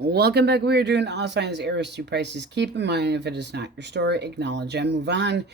Welcome back. We are doing all signs Aries to Pisces. Keep in mind, if it is not your story, acknowledge and move on.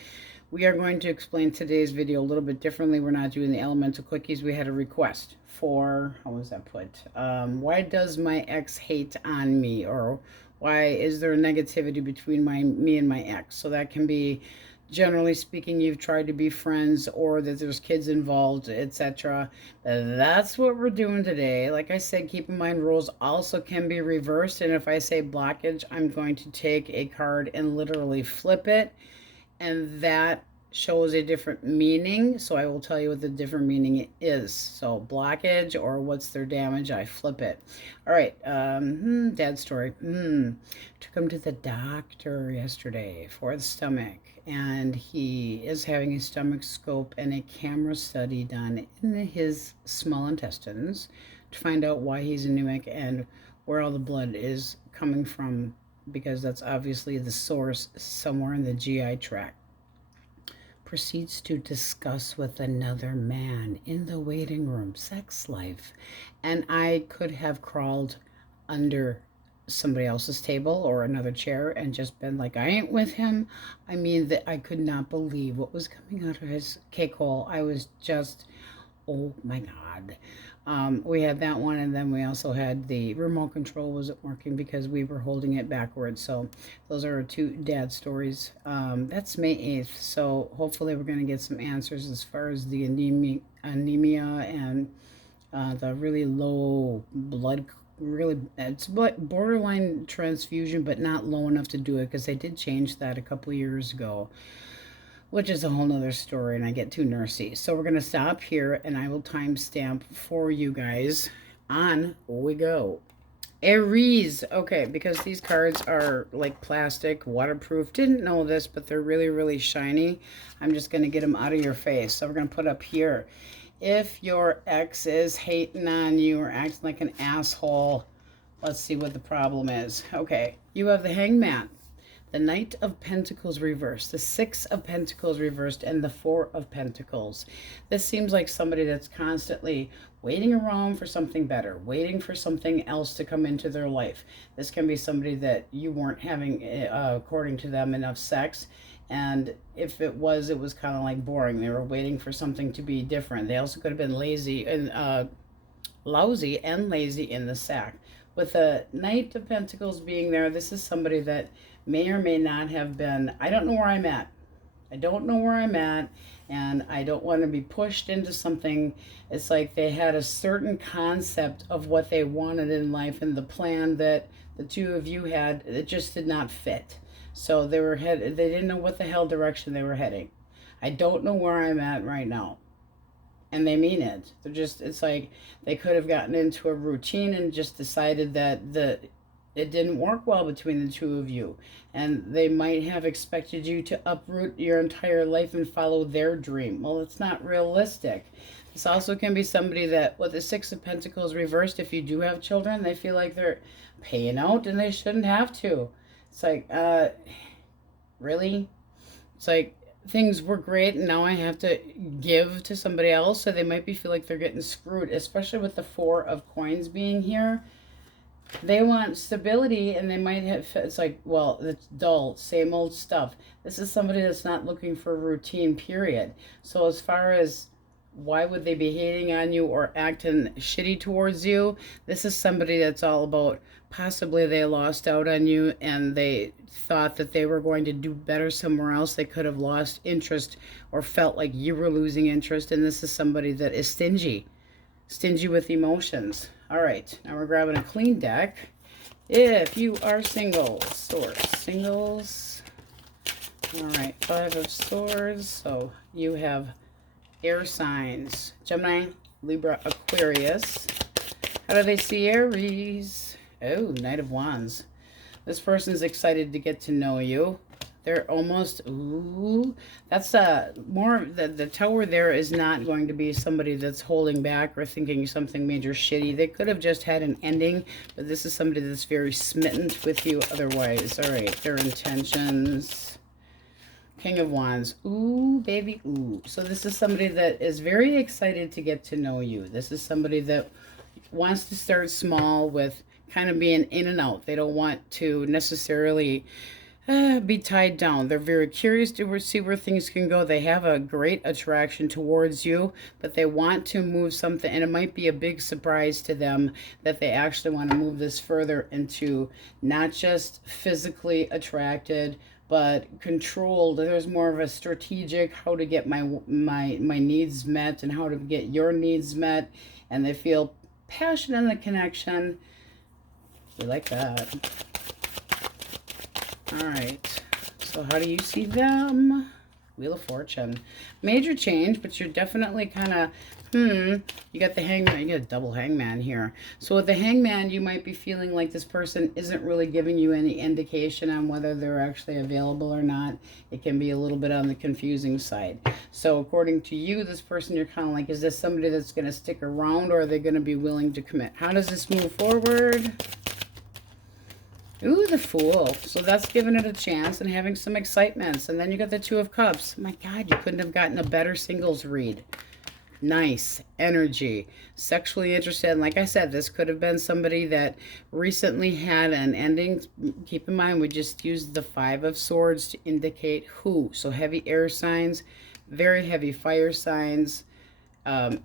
We are going to explain today's video a little bit differently. We're not doing the elemental quickies. We had a request for, how was that put? Why does my ex hate on me? Or why is there negativity between me and my ex? So that can be, generally speaking, you've tried to be friends or that there's kids involved, etc. That's what we're doing today. Like I said, keep in mind roles also can be reversed. And if I say blockage, I'm going to take a card and literally flip it. And that shows a different meaning. So I will tell you what the different meaning is. So blockage or what's their damage, I flip it. All right. Dad's story. Took him to the doctor yesterday for the stomach. And he is having a stomach scope and a camera study done in his small intestines to find out why he's anemic and where all the blood is coming from, because that's obviously the source somewhere in the GI tract. Proceeds to discuss with another man in the waiting room sex life. And I could have crawled under somebody else's table or another chair and just been like, I ain't with him. I mean, that I could not believe what was coming out of his cake hole. I was just, oh my God. We had that one, and then we also had the remote control wasn't working because we were holding it backwards. So those are our two dad stories. That's May 8th, so hopefully we're going to get some answers as far as the anemia and the really low blood. Really, it's borderline transfusion, but not low enough to do it, because they did change that a couple years ago, which is a whole nother story, and I get too nursey. So we're going to stop here, and I will timestamp for you guys. On we go. Aries. Okay, because these cards are like plastic, waterproof. Didn't know this, but they're really, really shiny. I'm just going to get them out of your face. So we're going to put up here. If your ex is hating on you or acting like an asshole, let's see what the problem is. Okay, you have the Hangman, the Knight of Pentacles reversed, the Six of Pentacles reversed, and the Four of Pentacles. This seems like somebody that's constantly waiting around for something better, waiting for something else to come into their life. This can be somebody that you weren't having, according to them, enough sex. And if it was kind of like boring. They were waiting for something to be different. They also could have been lazy and lousy and lazy in the sack. With the Knight of Pentacles being there, this is somebody that may or may not have been, I don't know where I'm at. I don't know where I'm at, and I don't want to be pushed into something. It's like they had a certain concept of what they wanted in life, and the plan that the two of you had, it just did not fit. So they didn't know what the hell direction they were heading. I don't know where I'm at right now. And they mean it. It's like they could have gotten into a routine and just decided that it didn't work well between the two of you. And they might have expected you to uproot your entire life and follow their dream. Well, it's not realistic. This also can be somebody that, with the Six of Pentacles reversed, if you do have children, they feel like they're paying out and they shouldn't have to. It's like, really? It's like things were great and now I have to give to somebody else. So they might feel like they're getting screwed, especially with the Four of Coins being here. They want stability, and they might have, it's like, well, it's dull, same old stuff. This is somebody that's not looking for a routine, period. So as far as why would they be hating on you or acting shitty towards you, this is somebody that's all about possibly they lost out on you and they thought that they were going to do better somewhere else. They could have lost interest or felt like you were losing interest, and this is somebody that is stingy with emotions. All right, now we're grabbing a clean deck. If you are single, source, singles. All right, Five of Swords. So you have air signs, Gemini, Libra, Aquarius. How do they see Aries? Oh, Knight of Wands. This person is excited to get to know you. They're almost, ooh, that's more, the Tower there is not going to be somebody that's holding back or thinking something major shitty. They could have just had an ending, but this is somebody that's very smitten with you otherwise. All right, their intentions. King of Wands. Ooh, baby, ooh. So this is somebody that is very excited to get to know you. This is somebody that wants to start small with kind of being in and out. They don't want to necessarily be tied down. They're very curious to see where things can go. They have a great attraction towards you, but they want to move something, and it might be a big surprise to them that they actually want to move this further into not just physically attracted, but controlled. There's more of a strategic how to get my needs met and how to get your needs met, and they feel passion in the connection. We like that. All right, so how do you see them? Wheel of Fortune. Major change, but you're definitely kind of, you got the Hangman, you got a double Hangman here. So with the Hangman, you might be feeling like this person isn't really giving you any indication on whether they're actually available or not. It can be a little bit on the confusing side. So according to you, this person, you're kind of like, is this somebody that's going to stick around, or are they going to be willing to commit? How does this move forward? Ooh, the Fool. So that's giving it a chance and having some excitements. And then you got the Two of Cups. My God, you couldn't have gotten a better singles read. Nice energy. Sexually interested. And like I said, this could have been somebody that recently had an ending. Keep in mind, we just used the Five of Swords to indicate who. So heavy air signs, very heavy fire signs.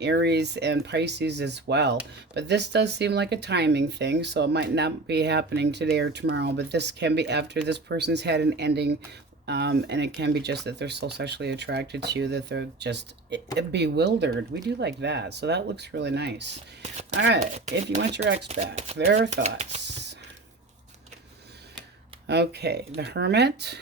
Aries and Pisces as well. But this does seem like a timing thing, so it might not be happening today or tomorrow, but this can be after this person's had an ending, and it can be just that they're so sexually attracted to you that they're just bewildered. We do like that, so that looks really nice. All right, if you want your ex back, their thoughts. Okay, the Hermit.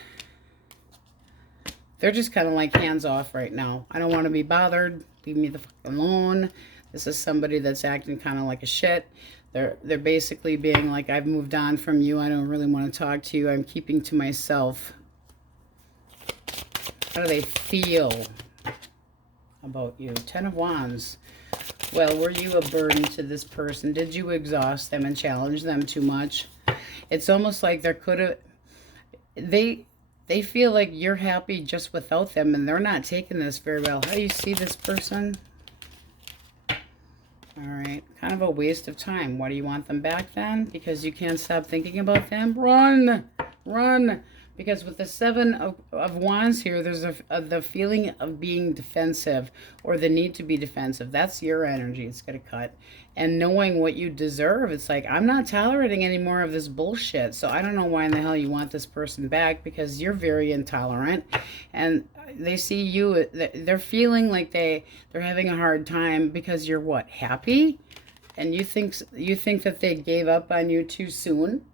They're just kind of like hands off right now. I don't want to be bothered. Leave me the fuck alone. This is somebody that's acting kind of like a shit. They're basically being like, I've moved on from you. I don't really want to talk to you. I'm keeping to myself. How do they feel about you? Ten of Wands. Well, were you a burden to this person? Did you exhaust them and challenge them too much? It's almost like there could have... They feel like you're happy just without them, and they're not taking this very well. How do you see this person? All right, kind of a waste of time. Why do you want them back then? Because you can't stop thinking about them? Run! Run! Because with the Seven of Wands here, there's the feeling of being defensive, or the need to be defensive. That's your energy. It's going to cut. And knowing what you deserve, it's like, I'm not tolerating any more of this bullshit. So I don't know why in the hell you want this person back, because you're very intolerant. And they see you, they're feeling like they're having a hard time because you're what? Happy? And you think that they gave up on you too soon?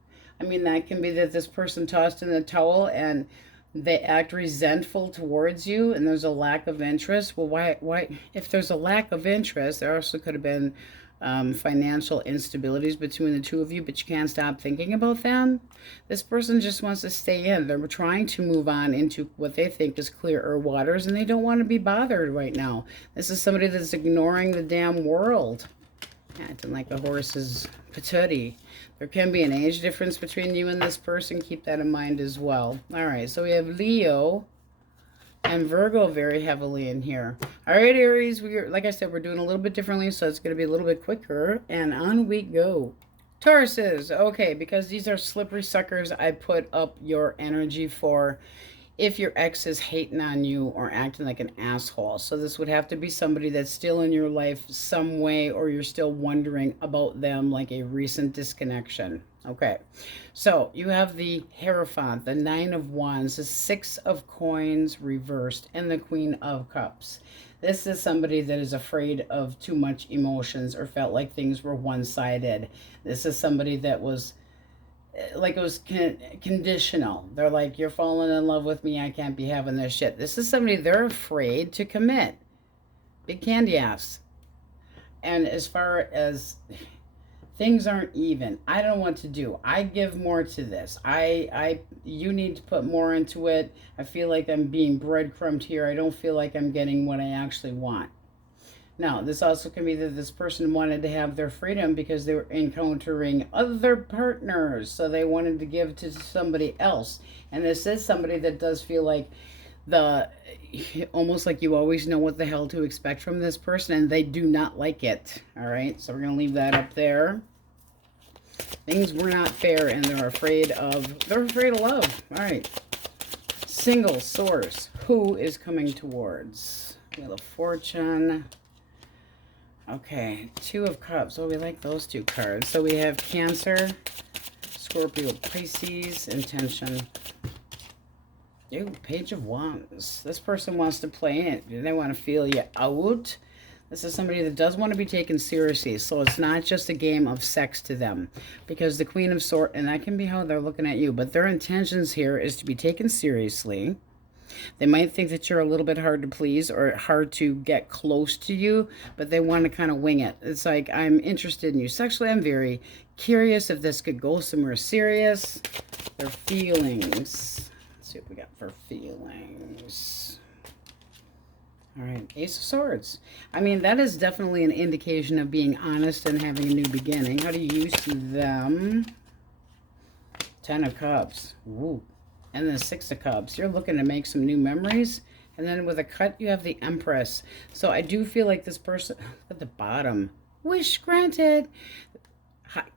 I mean, that can be that this person tossed in the towel and they act resentful towards you, and there's a lack of interest. Well, why? If there's a lack of interest, there also could have been financial instabilities between the two of you, but you can't stop thinking about them. This person just wants to stay in. They're trying to move on into what they think is clearer waters, and they don't want to be bothered right now. This is somebody that's ignoring the damn world. Acting like a horse's patootie. There can be an age difference between you and this person. Keep that in mind as well. All right, so we have Leo and Virgo very heavily in here. All right, Aries, like I said, we're doing a little bit differently, so it's going to be a little bit quicker. And on we go. Tauruses, okay, because these are slippery suckers, I put up your energy for if your ex is hating on you or acting like an asshole. So this would have to be somebody that's still in your life some way, or you're still wondering about them, like a recent disconnection. Okay, so you have the Hierophant, the Nine of Wands, the Six of Coins reversed, and the Queen of Cups. This is somebody that is afraid of too much emotions or felt like things were one-sided. This is somebody that was like it was conditional. They're like, you're falling in love with me, I can't be having this shit. This is somebody they're afraid to commit. Big candy ass. And as far as things aren't even, I don't know what to do. I give more to this. You need to put more into it. I feel like I'm being breadcrumbed here. I don't feel like I'm getting what I actually want. Now, this also can be that this person wanted to have their freedom because they were encountering other partners. So they wanted to give to somebody else. And this is somebody that does feel like almost like you always know what the hell to expect from this person, and they do not like it. All right, so we're going to leave that up there. Things were not fair, and they're afraid of love. All right. Single source. Who is coming towards? Wheel of Fortune. Okay. Two of Cups. Oh, we like those two cards. So we have Cancer, Scorpio, Pisces, Intention. Ooh, Page of Wands. This person wants to play it. They want to feel you out. This is somebody that does want to be taken seriously. So it's not just a game of sex to them. Because the Queen of Swords, and that can be how they're looking at you, but their intentions here is to be taken seriously. They might think that you're a little bit hard to please or hard to get close to you, but they want to kind of wing it. It's like, I'm interested in you sexually. I'm very curious if this could go somewhere serious. Their feelings. Let's see what we got for feelings. All right, Ace of Swords. I mean, that is definitely an indication of being honest and having a new beginning. How do you see them? Ten of Cups. Ooh. And then Six of Cups. You're looking to make some new memories. And then with a cut, you have the Empress. So I do feel like this person, at the bottom, wish granted.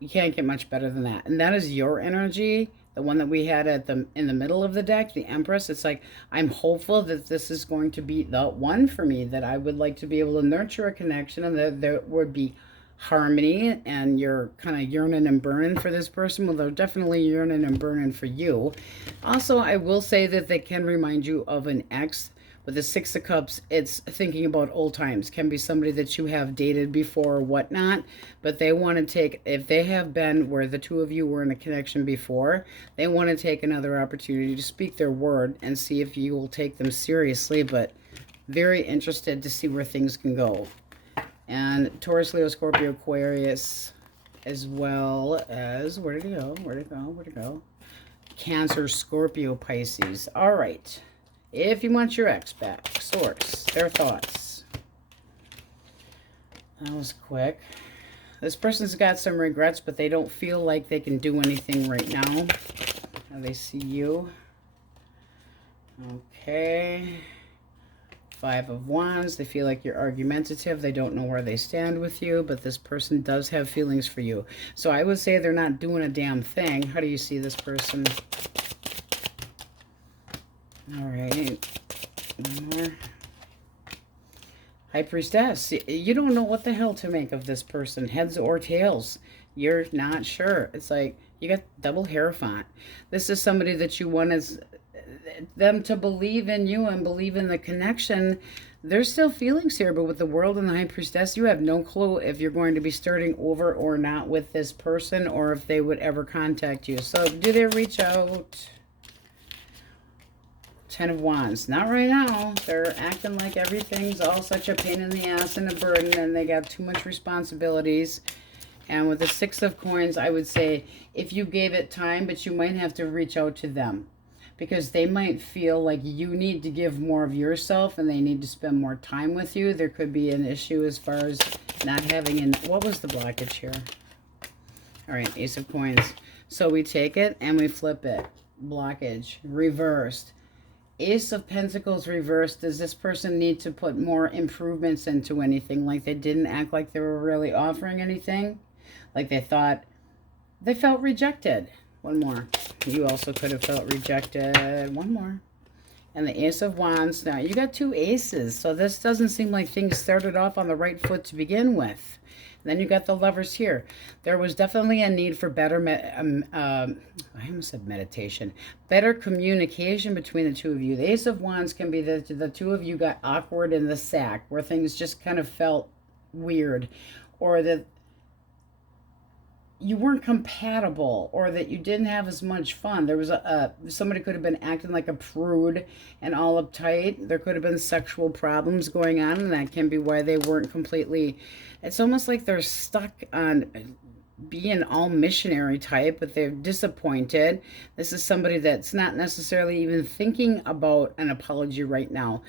You can't get much better than that. And that is your energy. The one that we had at in the middle of the deck, the Empress. It's like, I'm hopeful that this is going to be the one for me, that I would like to be able to nurture a connection, and that there would be harmony, and you're kind of yearning and burning for this person. Well, they're definitely yearning and burning for you. Also, I will say that they can remind you of an ex. With the Six of Cups, it's thinking about old times. Can be somebody that you have dated before or whatnot, but they want to take, if they have been where the two of you were in a connection before, they want to take another opportunity to speak their word and see if you will take them seriously, but very interested to see where things can go. And Taurus, Leo, Scorpio, Aquarius, as well as, where did it go? Where did it go? Where did it go? Cancer, Scorpio, Pisces. All right. If you want your ex back, source, their thoughts. That was quick. This person's got some regrets, but they don't feel like they can do anything right now. How they see you. Okay. Five of Wands. They feel like you're argumentative. They don't know where they stand with you, but this person does have feelings for you. So I would say they're not doing a damn thing. How do you see this person? All right. One more. High Priestess. You don't know what the hell to make of this person. Heads or tails. You're not sure. It's like you got double Hierophant. This is somebody that you want them to believe in you and believe in the connection. There's still feelings here, but with the World and the High Priestess, you have no clue if you're going to be starting over or not with this person, or if they would ever contact you. So do they reach out? Ten of Wands. Not right now. They're acting like everything's all such a pain in the ass and a burden, and they got too much responsibilities. And with the Six of Coins, I would say if you gave it time, but you might have to reach out to them, because they might feel like you need to give more of yourself and they need to spend more time with you. There could be an issue as far as not having an... What was the blockage here? All right, Ace of Coins. So we take it and we flip it. Blockage. Reversed. Ace of Pentacles reversed. Does this person need to put more improvements into anything? Like they didn't act like they were really offering anything? Like they thought... They felt rejected. One more. You also could have felt rejected. One more. And the Ace of Wands. Now, you got two aces. So this doesn't seem like things started off on the right foot to begin with. Then you got the Lovers here. There was definitely a need for better, I almost said meditation, better communication between the two of you. The Ace of Wands can be that the two of you got awkward in the sack, where things just kind of felt weird, or that you weren't compatible, or that you didn't have as much fun. There was somebody could have been acting like a prude and all uptight. There could have been sexual problems going on, and that can be why they weren't completely... It's almost like they're stuck on being all missionary type, but they're disappointed. This is somebody that's not necessarily even thinking about an apology right now.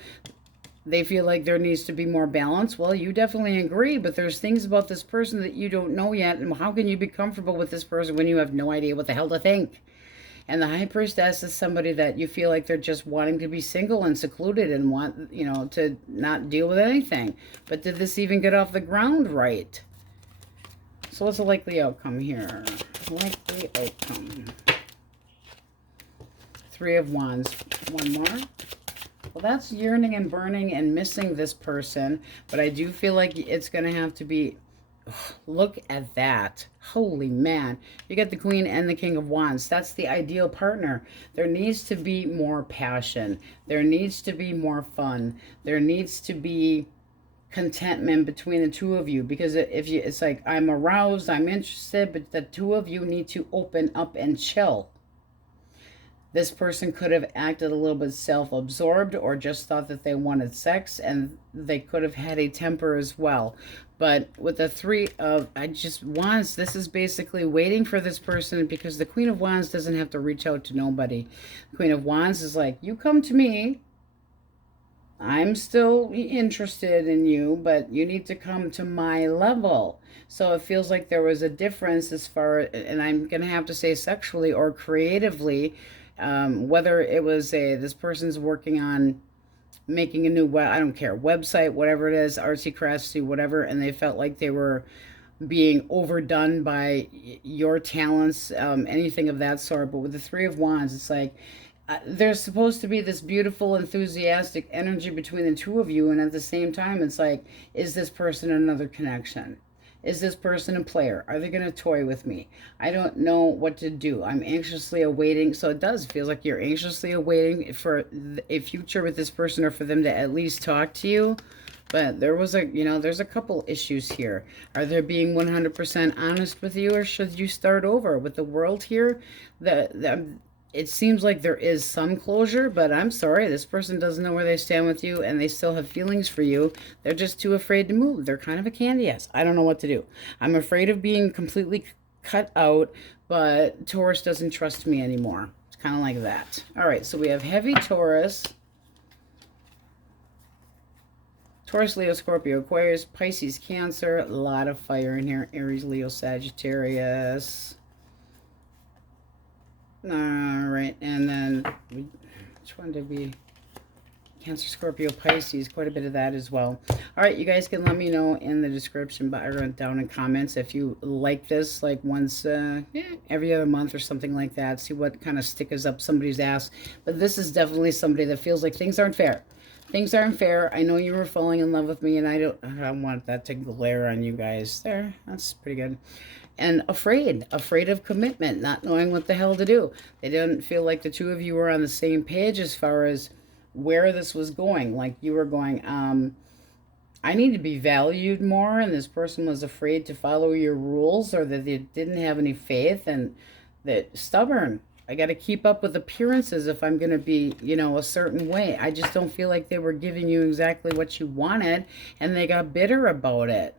They feel like there needs to be more balance. Well, you definitely agree, but there's things about this person that you don't know yet. And how can you be comfortable with this person when you have no idea what the hell to think? And the High Priestess is somebody that you feel like they're just wanting to be single and secluded and want, you know, to not deal with anything. But did this even get off the ground right? So what's the likely outcome here? likely outcome. Three of Wands. One more. Well, that's yearning and burning and missing this person, but I do feel like it's going to have to be, look at that. Holy man. You get the Queen and the King of Wands. That's the ideal partner. There needs to be more passion. There needs to be more fun. There needs to be contentment between the two of you, because if you, it's like, I'm aroused, I'm interested, but the two of you need to open up and chill. This person could have acted a little bit self-absorbed or just thought that they wanted sex, and they could have had a temper as well. But with the Three of Wands, this is basically waiting for this person, because the Queen of Wands doesn't have to reach out to nobody. Queen of Wands is like, you come to me. I'm still interested in you, but you need to come to my level. So it feels like there was a difference as far, and I'm going to have to say sexually or creatively, whether it was this person's working on making a new I don't care, website, whatever it is, artsy craftsy, whatever, and they felt like they were being overdone by your talents, anything of that sort. But with the Three of Wands, it's like, there's supposed to be this beautiful, enthusiastic energy between the two of you, and at the same time, it's like, is this person another connection? Is this person a player? Are they going to toy with me? I don't know what to do. I'm anxiously awaiting. So it does feel like you're anxiously awaiting for a future with this person, or for them to at least talk to you. But there was there's a couple issues here. Are they being 100% honest with you, or should you start over? With the World here, it seems like there is some closure, but I'm sorry, this person doesn't know where they stand with you, and they still have feelings for you. They're just too afraid to move. They're kind of a candy ass. I don't know what to do. I'm afraid of being completely cut out, but Taurus doesn't trust me anymore. It's kind of like that. All right, so we have heavy Taurus. Taurus, Leo, Scorpio, Aquarius, Pisces, Cancer. A lot of fire in here. Aries, Leo, Sagittarius. All right, and then which one did we? Cancer, Scorpio, Pisces, quite a bit of that as well. All right, you guys can let me know in the description or down in comments if you like this, like once every other month or something like that. See what kind of stickers up somebody's ass. But this is definitely somebody that feels like things aren't fair. Things aren't fair. I know you were falling in love with me, and I don't want that to glare on you guys. There, that's pretty good. And afraid of commitment, not knowing what the hell to do. They didn't feel like the two of you were on the same page as far as where this was going. Like you were going, I need to be valued more, and this person was afraid to follow your rules, or that they didn't have any faith, and that stubborn. I got to keep up with appearances if I'm going to be, a certain way. I just don't feel like they were giving you exactly what you wanted, and they got bitter about it.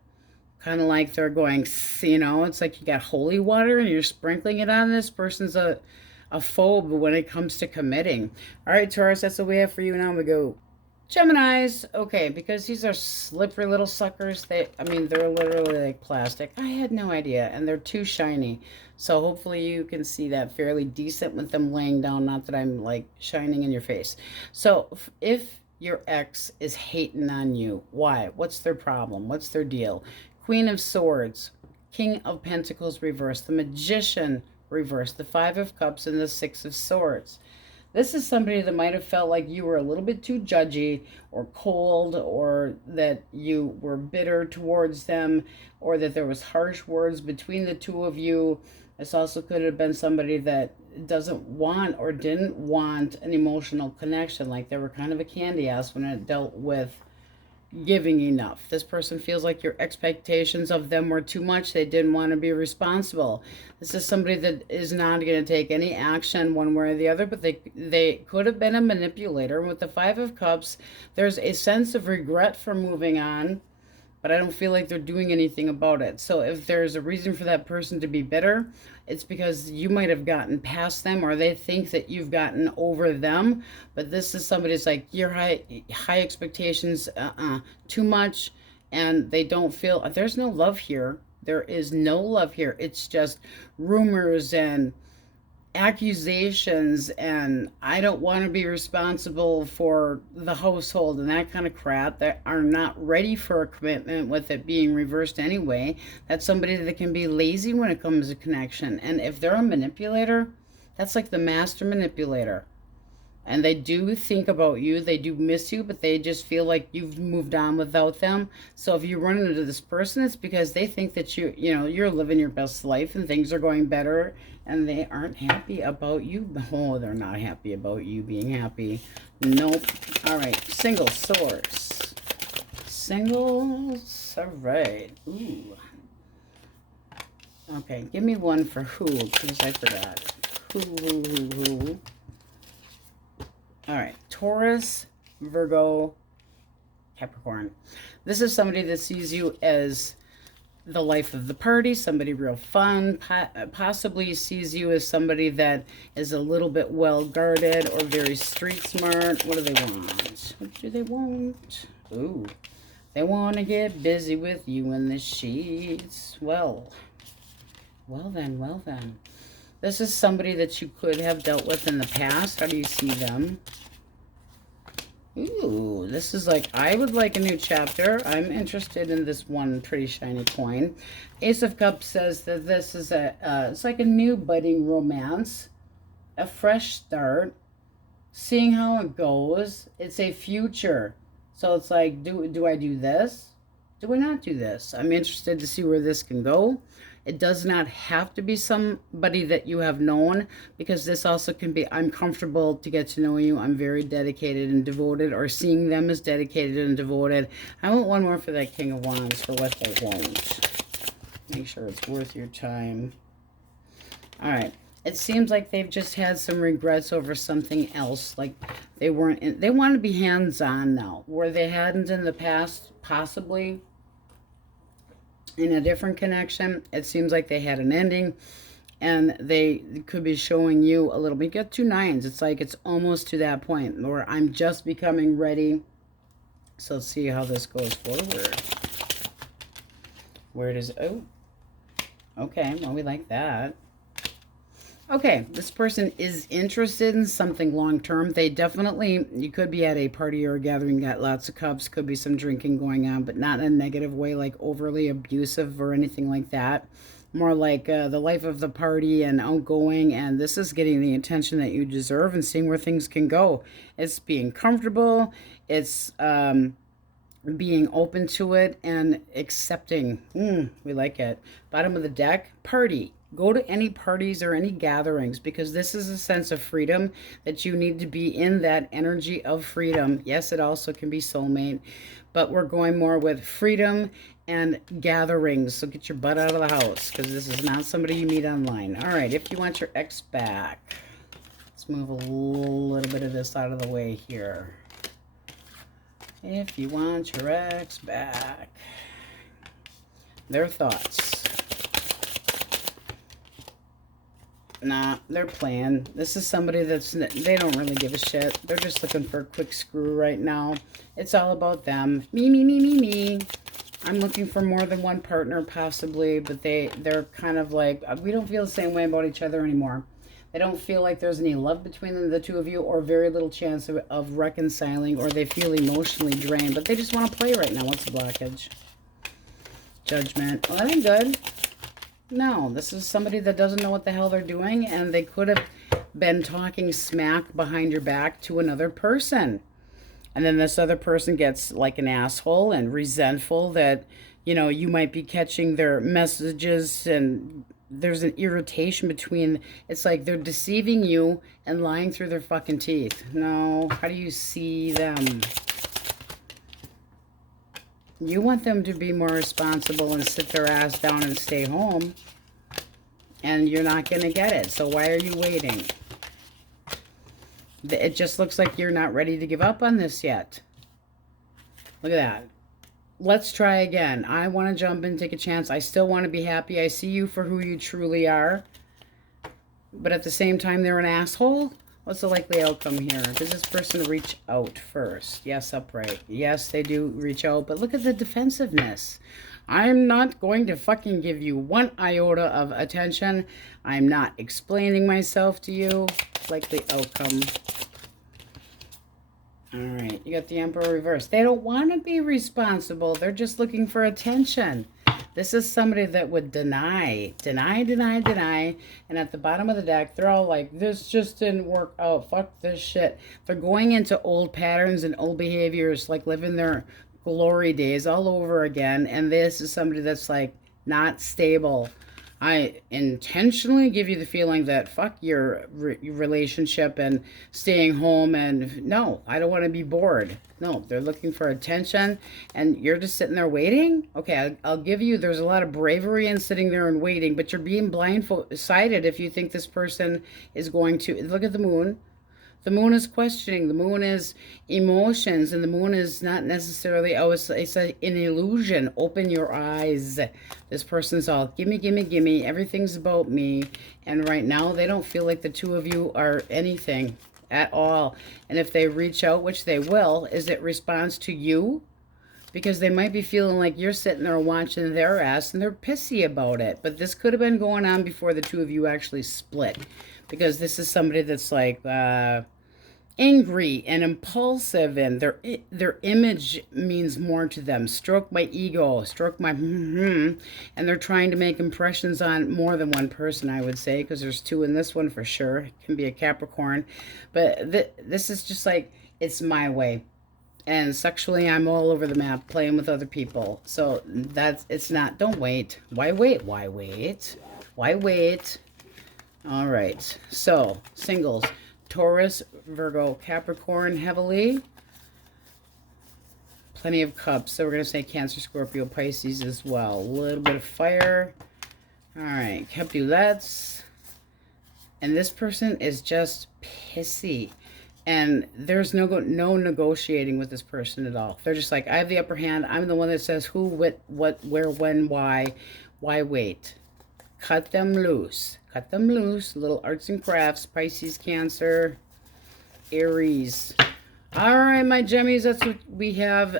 Kind of like they're going, it's like you got holy water and you're sprinkling it on. This person's a phobe when it comes to committing. All right, Taurus, that's what we have for you. Now we go Geminis. Okay, because these are slippery little suckers. They're literally like plastic. I had no idea, and they're too shiny. So hopefully you can see that fairly decent with them laying down. Not that I'm like shining in your face. So if your ex is hating on you, why? What's their problem? What's their deal? Queen of Swords, King of Pentacles reversed, the Magician reversed, the Five of Cups, and the Six of Swords. This is somebody that might have felt like you were a little bit too judgy or cold, or that you were bitter towards them, or that there was harsh words between the two of you. This also could have been somebody that doesn't want or didn't want an emotional connection, like they were kind of a candy ass when it dealt with giving enough. This person feels like your expectations of them were too much. They didn't want to be responsible. This is somebody that is not going to take any action one way or the other, but they could have been a manipulator. With the Five of Cups, there's a sense of regret for moving on, but I don't feel like they're doing anything about it. So if there's a reason for that person to be bitter, it's because you might have gotten past them, or they think that you've gotten over them. But this is somebody that's like, your high expectations, too much, and they don't feel, there's no love here. There is no love here. It's just rumors and accusations and I don't want to be responsible for the household and that kind of crap, that are not ready for a commitment with it being reversed anyway. That's somebody that can be lazy when it comes to connection. And if they're a manipulator, that's like the master manipulator. And they do think about you, they do miss you, but they just feel like you've moved on without them. So if you run into this person, it's because they think that you're living your best life and things are going better, and they aren't happy about you. Oh, they're not happy about you being happy. Nope. All right, single source. Singles. All right. Ooh. Okay, give me one for who, because I forgot. Who. All right, Taurus, Virgo, Capricorn. This is somebody that sees you as the life of the party, somebody real fun, possibly sees you as somebody that is a little bit well-guarded or very street smart. What do they want? What do they want? Ooh, they want to get busy with you in the sheets. Well then. This is somebody that you could have dealt with in the past. How do you see them? Ooh, this is like, I would like a new chapter. I'm interested in this one pretty shiny coin. Ace of Cups says that this is it's like a new budding romance, a fresh start, seeing how it goes. It's a future. So it's like, do I do this? Do I not do this? I'm interested to see where this can go. It does not have to be somebody that you have known, because this also can be, I'm comfortable to get to know you, I'm very dedicated and devoted, or seeing them as dedicated and devoted. I want one more for that King of Wands for what they won't. Make sure it's worth your time. All right. It seems like they've just had some regrets over something else. Like they want to be hands-on now, where they hadn't in the past, possibly. In a different connection, it seems like they had an ending, and they could be showing you a little bit. You got 2 9s. It's like it's almost to that point where I'm just becoming ready. So let's see how this goes forward. Where does it? Oh, okay. Well, we like that. Okay, this person is interested in something long-term. They definitely, you could be at a party or a gathering, got lots of cups, could be some drinking going on, but not in a negative way, like overly abusive or anything like that. More like the life of the party and outgoing, and this is getting the attention that you deserve and seeing where things can go. It's being comfortable, it's being open to it and accepting. We like it. Bottom of the deck, party. Go to any parties or any gatherings, because this is a sense of freedom that you need to be in, that energy of freedom. Yes, it also can be soulmate, but we're going more with freedom and gatherings. So get your butt out of the house, because this is not somebody you meet online. All right, if you want your ex back, let's move a little bit of this out of the way here. If you want your ex back, their thoughts. Nah, they're playing. This is somebody they don't really give a shit. They're just looking for a quick screw right now. It's all about them. Me. I'm looking for more than one partner possibly, but they're kind of like, we don't feel the same way about each other anymore. They don't feel like there's any love between the two of you, or very little chance of reconciling, or they feel emotionally drained, but they just want to play right now. What's the blockage? Judgment. Well, that ain't good. No, this is somebody that doesn't know what the hell they're doing, and they could have been talking smack behind your back to another person. And then this other person gets like an asshole and resentful that, you might be catching their messages, and there's an irritation between, it's like they're deceiving you and lying through their fucking teeth. No, how do you see them? You want them to be more responsible and sit their ass down and stay home. And you're not going to get it. So why are you waiting? It just looks like you're not ready to give up on this yet. Look at that. Let's try again. I want to jump in, take a chance. I still want to be happy. I see you for who you truly are. But at the same time, they're an asshole. What's the likely outcome here? Does this person reach out first? Yes, upright. Yes, they do reach out, but look at the defensive I'm not going to fucking give you one iota of attention. I'm not explaining myself to you. Likely outcome. All right, you got the Emperor reversed. They don't want to be responsible. They're just looking for attention. This is somebody that would deny. And at the bottom of the deck, they're all like, this just didn't work out. Fuck this shit. They're going into old patterns and old behaviors, like living their glory days all over again. And this is somebody that's like not stable. I intentionally give you the feeling that fuck your relationship and staying home, and no, I don't want to be bored. No, they're looking for attention, and you're just sitting there waiting. Okay, I'll give you, there's a lot of bravery in sitting there and waiting, but you're being blindsided if you think this person is going to, look at the moon. The moon is questioning. The moon is emotions, and the moon is not necessarily, oh, it's an illusion. Open your eyes. This person's all, gimme, gimme, gimme. Everything's about me. And right now, they don't feel like the two of you are anything at all. And if they reach out, which they will, is it response to you? Because they might be feeling like you're sitting there watching their ass, and they're pissy about it. But this could have been going on before the two of you actually split. Because this is somebody that's like angry and impulsive, and their image means more to them. Stroke my ego, stroke my and they're trying to make impressions on more than one person, I would say, because there's two in this one for sure. It can be a Capricorn, but this is just like, it's my way. And sexually, I'm all over the map playing with other people. So that's, it's not, don't wait. Why wait? Why wait? Why wait? All right, so singles, Taurus, Virgo, Capricorn heavily. Plenty of cups, so we're going to say Cancer, Scorpio, Pisces as well. A little bit of fire. All right, Capulets. And this person is just pissy. And there's no negotiating with this person at all. They're just like, I have the upper hand. I'm the one that says who, what, where, when, why. Why wait? Cut them loose. Cut them loose. Little arts and crafts. Pisces, Cancer, Aries. All right, my Gemmies, that's what we have.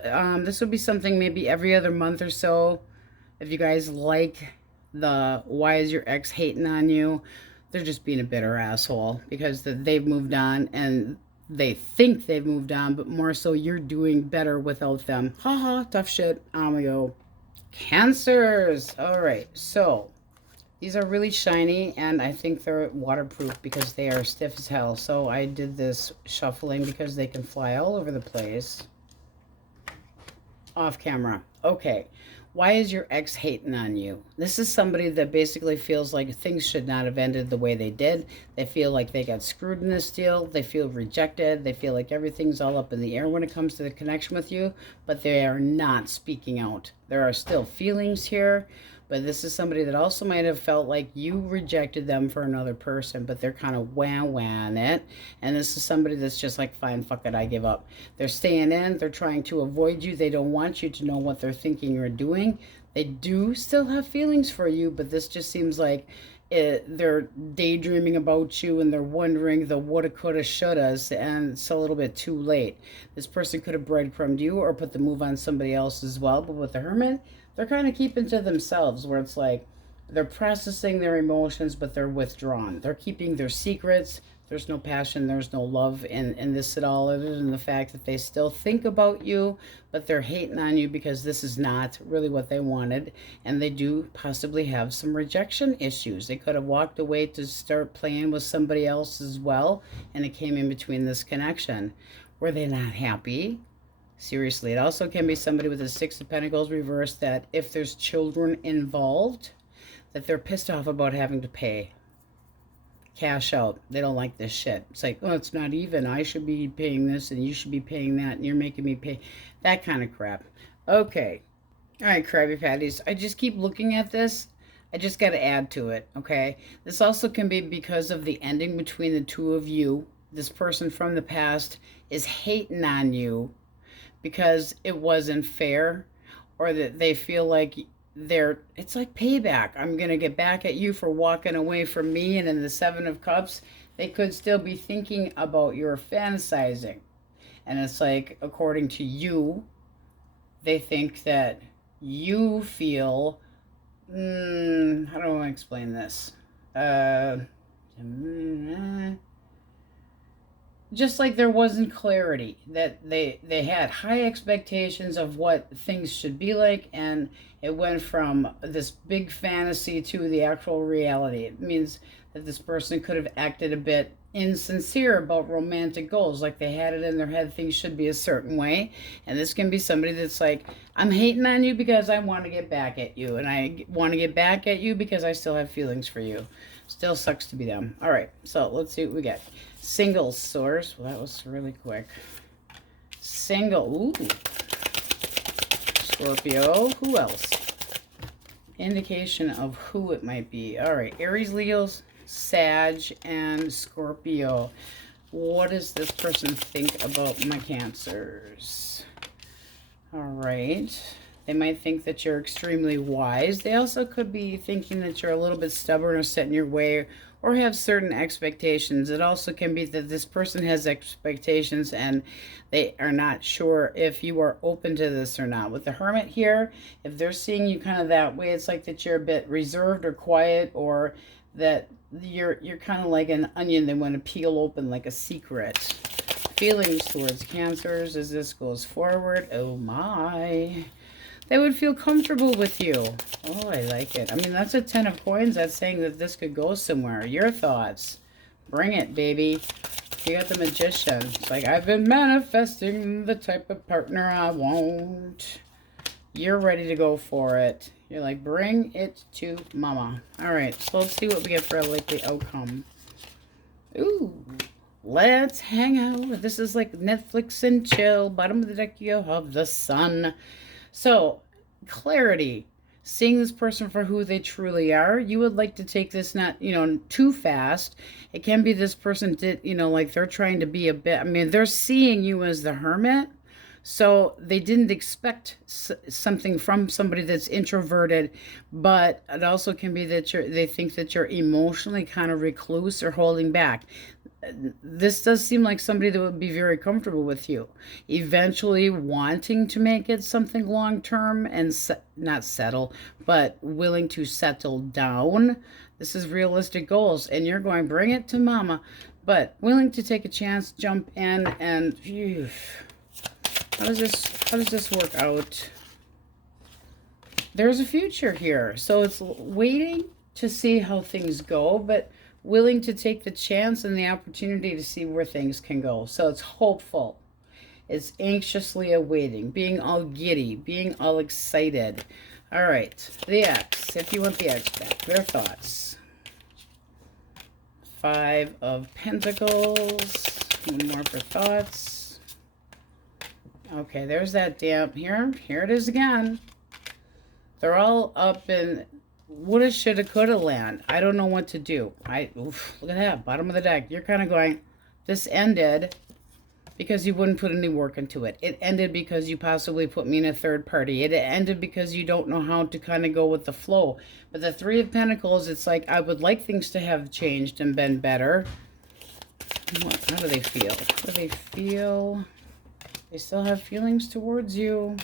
This will be something maybe every other month or so. If you guys like the why is your ex hating on you, they're just being a bitter asshole because they've moved on and they think they've moved on, but more so you're doing better without them. Haha, tough shit. On we go. Cancers. All right, so these are really shiny, and I think they're waterproof because they are stiff as hell. So I did this shuffling because they can fly all over the place. Off camera. Okay. Why is your ex hating on you? This is somebody that basically feels like things should not have ended the way they did. They feel like they got screwed in this deal. They feel rejected. They feel like everything's all up in the air when it comes to the connection with you, but they are not speaking out. There are still feelings here. But this is somebody that also might have felt like you rejected them for another person, but they're kind of wham it. And this is somebody that's just like, fine, fuck it, I give up. They're staying in. They're trying to avoid you. They don't want you to know what they're thinking or doing. They do still have feelings for you, but this just seems like they're daydreaming about you and they're wondering the woulda, coulda, shouldas, and it's a little bit too late. This person could have breadcrumbed you or put the move on somebody else as well, but with the Hermit, they're kind of keeping to themselves, where it's like they're processing their emotions, but they're withdrawn. They're keeping their secrets. There's no passion. There's no love in this at all, other than the fact that they still think about you, but they're hating on you because this is not really what they wanted. And they do possibly have some rejection issues. They could have walked away to start playing with somebody else as well, and it came in between this connection. Were they not happy? Seriously, it also can be somebody with a Six of Pentacles reversed that if there's children involved, that they're pissed off about having to pay. Cash out. They don't like this shit. It's like, oh, it's not even. I should be paying this and you should be paying that and you're making me pay. That kind of crap. Okay. All right, Krabby Patties. I just keep looking at this. I just got to add to it, okay? This also can be because of the ending between the two of you. This person from the past is hating on you because it wasn't fair, or that they feel like it's like payback. I'm going to get back at you for walking away from me. And in the Seven of Cups, they could still be thinking about your fantasizing. And it's like, according to you, they think that you feel, how do I explain this? Just like there wasn't clarity, that they had high expectations of what things should be like, and it went from this big fantasy to the actual reality. It means that this person could have acted a bit insincere about romantic goals, like they had it in their head things should be a certain way. And this can be somebody that's like, I'm hating on you because I want to get back at you, and I want to get back at you because I still have feelings for you. Still sucks to be them. All right, so let's see what we got. Singles source. Well, that was really quick. Single. Ooh. Scorpio. Who else? Indication of who it might be. All right, Aries, Leos, Sag, and Scorpio. What does this person think about my Cancers? All right. They might think that you're extremely wise. They also could be thinking that you're a little bit stubborn or set in your way, or have certain expectations. It also can be that this person has expectations and they are not sure if you are open to this or not. With the Hermit here, if they're seeing you kind of that way, it's like that you're a bit reserved or quiet, or that you're kind of like an onion they want to peel open like a secret. Feelings towards Cancers as this goes forward. Oh my. They would feel comfortable with you. Oh, I like it. I mean, that's a 10 of coins. That's saying that this could go somewhere. Your thoughts. Bring it, baby. You got the Magician. It's like, I've been manifesting the type of partner I want. You're ready to go for it. You're like, bring it to mama. All right, so let's see what we get for a likely outcome. Ooh. Let's hang out. This is like Netflix and chill. Bottom of the deck, you have the sun. So, clarity, seeing this person for who they truly are. You would like to take this not, too fast. It can be this person did, like they're trying to be a bit, I mean, they're seeing you as the Hermit. So they didn't expect something from somebody that's introverted, but it also can be that they think that you're emotionally kind of recluse or holding back. This does seem like somebody that would be very comfortable with you, eventually wanting to make it something long-term and not settle, but willing to settle down. This is realistic goals, and you're going, bring it to mama, but willing to take a chance, jump in, and phew. How does this work out? There's a future here, so it's waiting to see how things go, but willing to take the chance and the opportunity to see where things can go. So it's hopeful. It's anxiously awaiting, being all giddy, being all excited. All right, the X, if you want the X back, their thoughts. 5 of Pentacles, one more for thoughts. Okay, there's that damp here. Here it is again. They're all up in woulda, shoulda, coulda land. I don't know what to do. Look at that, bottom of the deck. You're kind of going, this ended because you wouldn't put any work into it. It ended because you possibly put me in a third party. It ended because you don't know how to kind of go with the flow. But the 3 of Pentacles, it's like, I would like things to have changed and been better. How do they feel? How do they feel? They still have feelings towards you.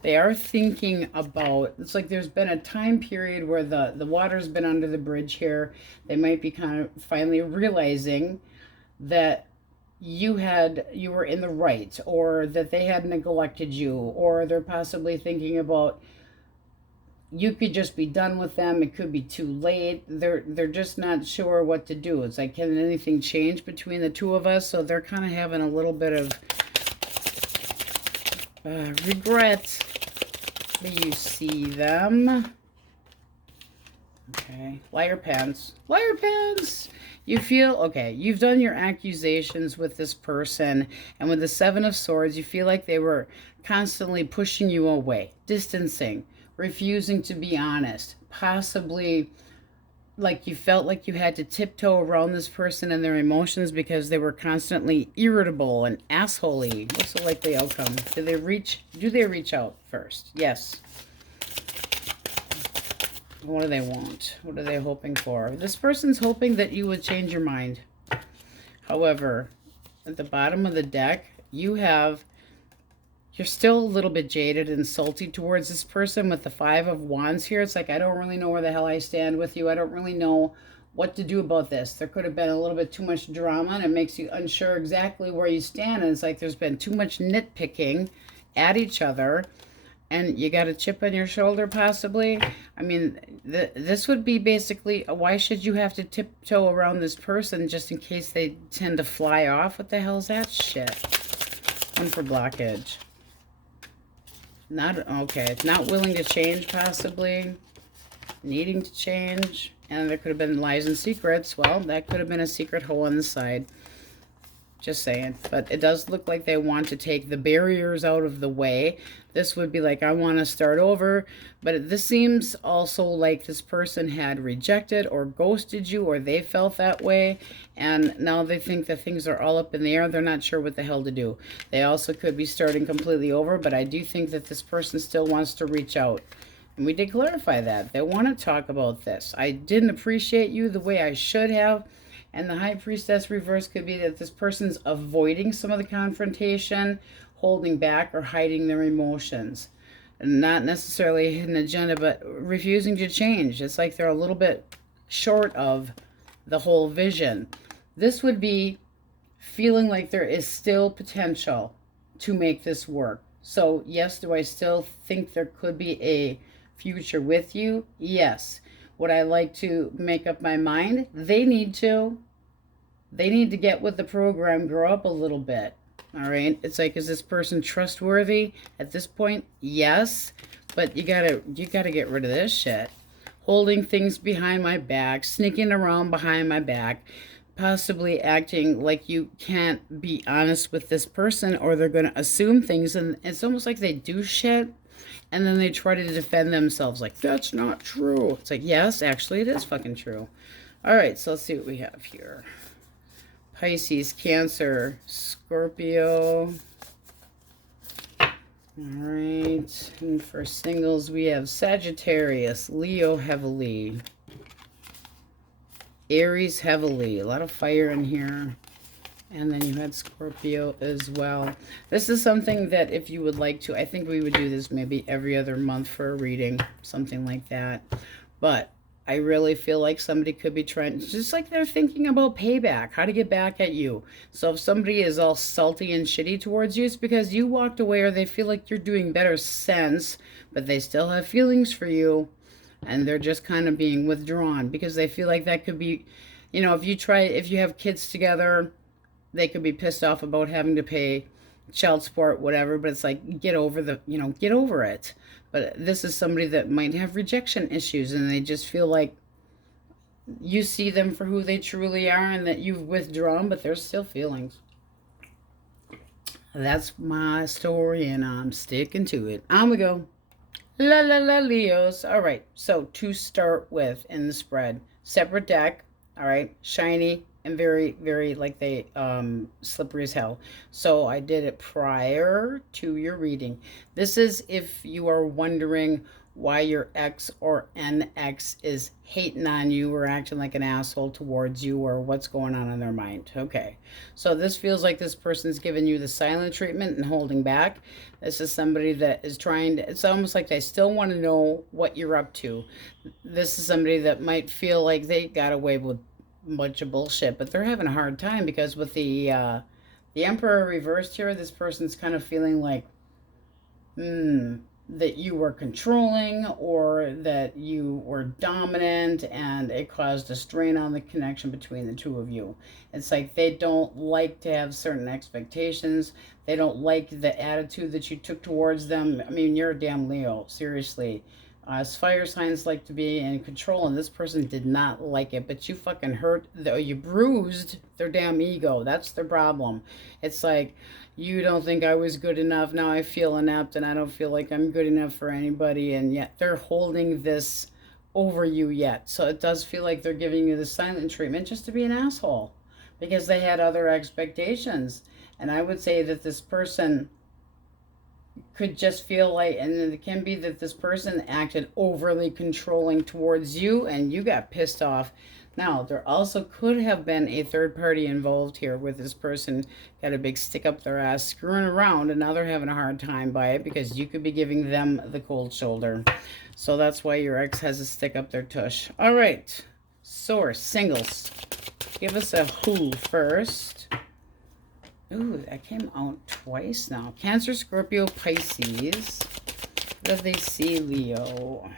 They are thinking about, it's like there's been a time period where the water's been under the bridge here. They might be kind of finally realizing that you were in the right, or that they had neglected you, or they're possibly thinking about you could just be done with them. It could be too late. They're just not sure what to do. It's like, can anything change between the two of us? So they're kind of having a little bit of regret. You see them. Okay, liar pants. Liar pants. You feel, okay, you've done your accusations with this person, and with the 7 of Swords, you feel like they were constantly pushing you away, distancing, refusing to be honest, possibly like you felt like you had to tiptoe around this person and their emotions because they were constantly irritable and assholey. What's the likely outcome? Do they reach out first? Yes. What do they want? What are they hoping for? This person's hoping that you would change your mind. However, at the bottom of the deck, you have You're still a little bit jaded and salty towards this person with the Five of Wands here. It's like, I don't really know where the hell I stand with you. I don't really know what to do about this. There could have been a little bit too much drama, and it makes you unsure exactly where you stand. And it's like there's been too much nitpicking at each other, and you got a chip on your shoulder possibly. I mean, this would be basically, why should you have to tiptoe around this person just in case they tend to fly off? What the hell is that shit? One for blockage. Not, okay, not willing to change possibly. Needing to change. And there could have been lies and secrets. Well, that could have been a secret hole on the side. Just saying. But it does look like they want to take the barriers out of the way. This would be like, I want to start over. But this seems also like this person had rejected or ghosted you, or they felt that way. And now they think that things are all up in the air. They're not sure what the hell to do. They also could be starting completely over. But I do think that this person still wants to reach out. And we did clarify that. They want to talk about this. I didn't appreciate you the way I should have. And the High Priestess reverse could be that this person's avoiding some of the confrontation, holding back, or hiding their emotions. Not necessarily a hidden agenda, but refusing to change. It's like they're a little bit short of the whole vision. This would be feeling like there is still potential to make this work. So, yes, do I still think there could be a future with you? Yes. Would I like to make up my mind? They need to. They need to get with the program, grow up a little bit. All right. It's like, is this person trustworthy at this point? Yes. But you gotta get rid of this shit. Holding things behind my back, sneaking around behind my back, possibly acting like you can't be honest with this person, or they're gonna assume things, and it's almost like they do shit. And then they try to defend themselves like, that's not true. It's like, yes, actually it is fucking true. All right, so let's see what we have here. Pisces, Cancer, Scorpio. All right, and for singles, we have Sagittarius, Leo heavily. Aries heavily. A lot of fire in here. And then you had Scorpio as well. This is something that if you would like to, I think we would do this maybe every other month for a reading, something like that. But I really feel like somebody could be trying, just like they're thinking about payback, how to get back at you. So if somebody is all salty and shitty towards you, it's because you walked away, or they feel like you're doing better sense, but they still have feelings for you. And they're just kind of being withdrawn because they feel like that could be, you know, if you have kids together, they could be pissed off about having to pay child support, whatever, but it's like, get over get over it. But this is somebody that might have rejection issues, and they just feel like you see them for who they truly are, and that you've withdrawn, but there's still feelings. That's my story, and I'm sticking to it. I'm gonna go. La la la, Leos. All right, so to start with in the spread, separate deck. All right, shiny and very, very, like they slippery as hell. So I did it prior to your reading. This is if you are wondering why your ex or an ex is hating on you or acting like an asshole towards you, or what's going on in their mind. Okay, so this feels like this person's giving you the silent treatment and holding back. This is somebody that is trying to, it's almost like they still want to know what you're up to. This is somebody that might feel like they got away with a bunch of bullshit, but they're having a hard time because with the Emperor reversed here, this person's kind of feeling like, that you were controlling, or that you were dominant, and it caused a strain on the connection between the two of you. It's like they don't like to have certain expectations. They don't like the attitude that you took towards them. I mean, you're a damn Leo, seriously. Fire signs like to be in control, and this person did not like it, but you fucking hurt, you bruised their damn ego. That's the problem. It's like, you don't think I was good enough, now I feel inept, and I don't feel like I'm good enough for anybody, and yet they're holding this over you yet. So it does feel like they're giving you the silent treatment just to be an asshole, because they had other expectations. And I would say that this person could just feel like, and it can be that this person acted overly controlling towards you, and you got pissed off Now, there also could have been a third party involved here with this person got a big stick up their ass, screwing around, and now they're having a hard time by it because you could be giving them the cold shoulder. So that's why your ex has a stick up their tush. All right, source, singles. Give us a who first. Ooh, that came out twice now. Cancer, Scorpio, Pisces. What do they see, Leo?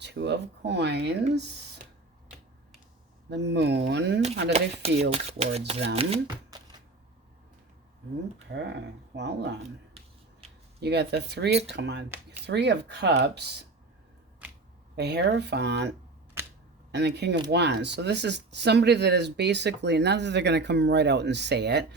Two of coins. The moon, how do they feel towards them? Okay, well done. You got the three of cups, the Hierophant, and the King of Wands. So this is somebody that is basically, not that they're going to come right out and say it,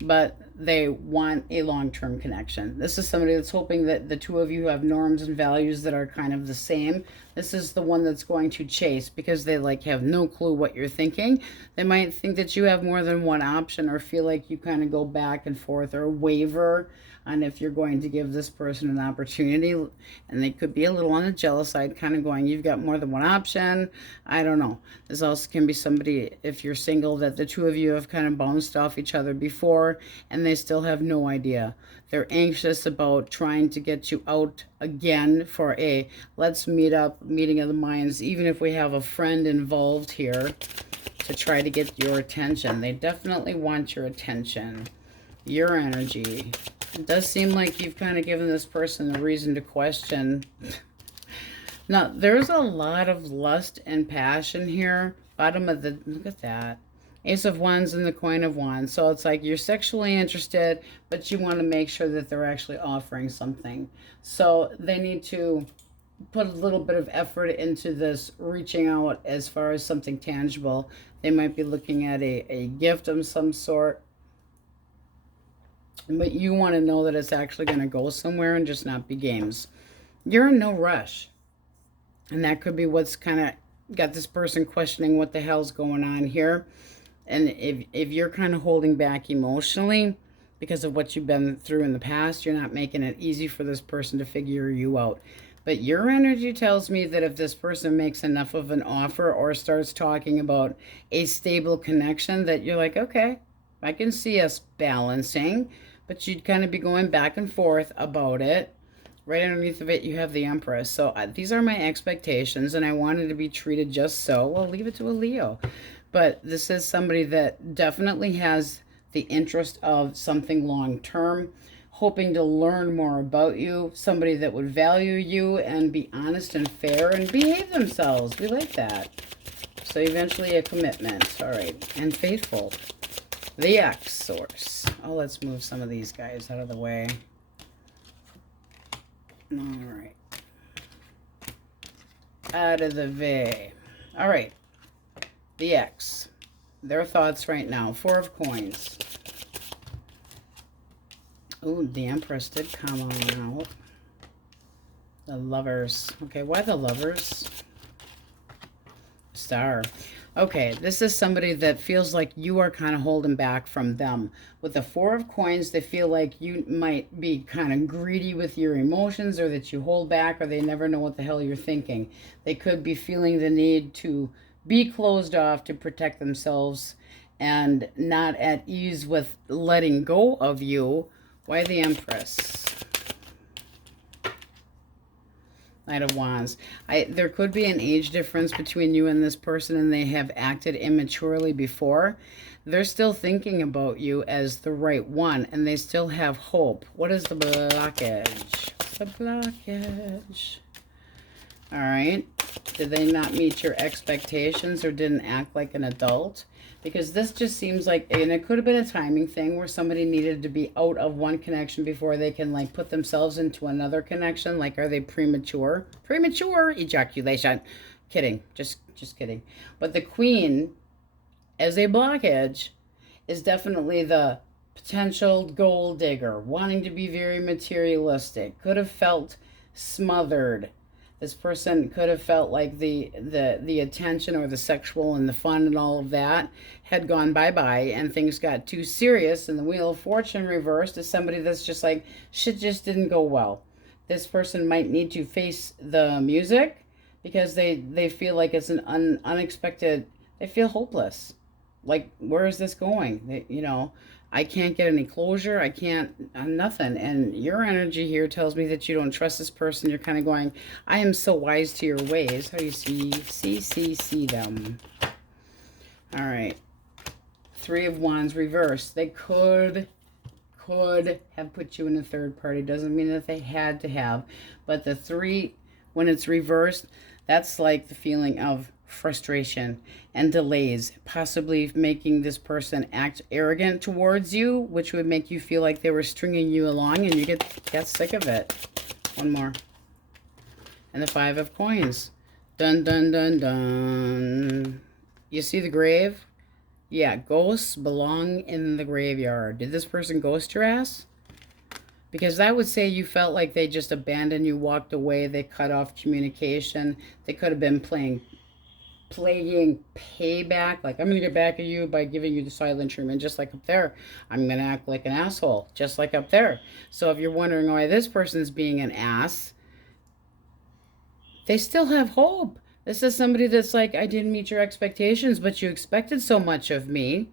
but they want a long-term connection. This is somebody that's hoping that the two of you have norms and values that are kind of the same. This is the one that's going to chase because they like have no clue what you're thinking. They might think that you have more than one option or feel like you kind of go back and forth or waver on if you're going to give this person an opportunity. And they could be a little on the jealous side, kind of going, you've got more than one option. I don't know. This also can be somebody, if you're single, that the two of you have kind of bounced off each other before and they still have no idea. They're anxious about trying to get you out again for a let's meet up, meeting of the minds, even if we have a friend involved here to try to get your attention. They definitely want your attention, your energy. It does seem like you've kind of given this person a reason to question. Now, there's a lot of lust and passion here. Bottom of the, look at that. Ace of Wands and the Coin of Wands. So it's like you're sexually interested, but you want to make sure that they're actually offering something. So they need to put a little bit of effort into this, reaching out as far as something tangible. They might be looking at a gift of some sort. But you want to know that it's actually going to go somewhere and just not be games. You're in no rush. And that could be what's kind of got this person questioning what the hell's going on here. And if you're kind of holding back emotionally because of what you've been through in the past, you're not making it easy for this person to figure you out. But your energy tells me that if this person makes enough of an offer or starts talking about a stable connection, that you're like, okay, I can see us balancing. But you'd kind of be going back and forth about it. Right underneath of it, you have the Empress. So these are my expectations, and I wanted to be treated just so. Well, leave it to a Leo. But this is somebody that definitely has the interest of something long-term, hoping to learn more about you, somebody that would value you and be honest and fair and behave themselves. We like that. So eventually a commitment. All right. And faithful. The X source. Oh, let's move some of these guys out of the way. All right. Out of the way. All right. The X. Their thoughts right now. Four of Coins. Oh, the Empress did come on out. The Lovers. Okay, why the Lovers? Star. Okay, this is somebody that feels like you are kind of holding back from them. With the Four of Coins, they feel like you might be kind of greedy with your emotions, or that you hold back, or they never know what the hell you're thinking. They could be feeling the need to be closed off to protect themselves and not at ease with letting go of you. Why the Empress? Knight of Wands. There could be an age difference between you and this person, and they have acted immaturely before. They're still thinking about you as the right one, and they still have hope. What is the blockage? The blockage. All right. Did they not meet your expectations or didn't act like an adult? Because this just seems like, and it could have been a timing thing where somebody needed to be out of one connection before they can like put themselves into another connection. Like, are they premature? Premature ejaculation. Kidding. Just kidding. But the Queen as a blockage is definitely the potential gold digger, wanting to be very materialistic. Could have felt smothered. This person could have felt like the attention or the sexual and the fun and all of that had gone bye-bye, and things got too serious, and the Wheel of Fortune reversed is somebody that's just like, shit just didn't go well. This person might need to face the music, because they feel like it's an unexpected, they feel hopeless. Like, where is this going? You know, I can't get any closure. I can't, nothing. And your energy here tells me that you don't trust this person. You're kind of going, I am so wise to your ways. How do you see them? All right. Three of Wands reversed. They could have put you in a third party. Doesn't mean that they had to have. But the three, when it's reversed, that's like the feeling of frustration and delays, possibly making this person act arrogant towards you, which would make you feel like they were stringing you along, and you get sick of it. One more. And the Five of Coins. Dun, dun, dun, dun. You see the grave? Yeah, ghosts belong in the graveyard. Did this person ghost your ass? Because that would say you felt like they just abandoned you, walked away, they cut off communication. They could have been playing payback, like, I'm going to get back at you by giving you the silent treatment, just like up there. I'm going to act like an asshole, just like up there. So if you're wondering why this person's being an ass, they still have hope. This is somebody that's like, I didn't meet your expectations, but you expected so much of me.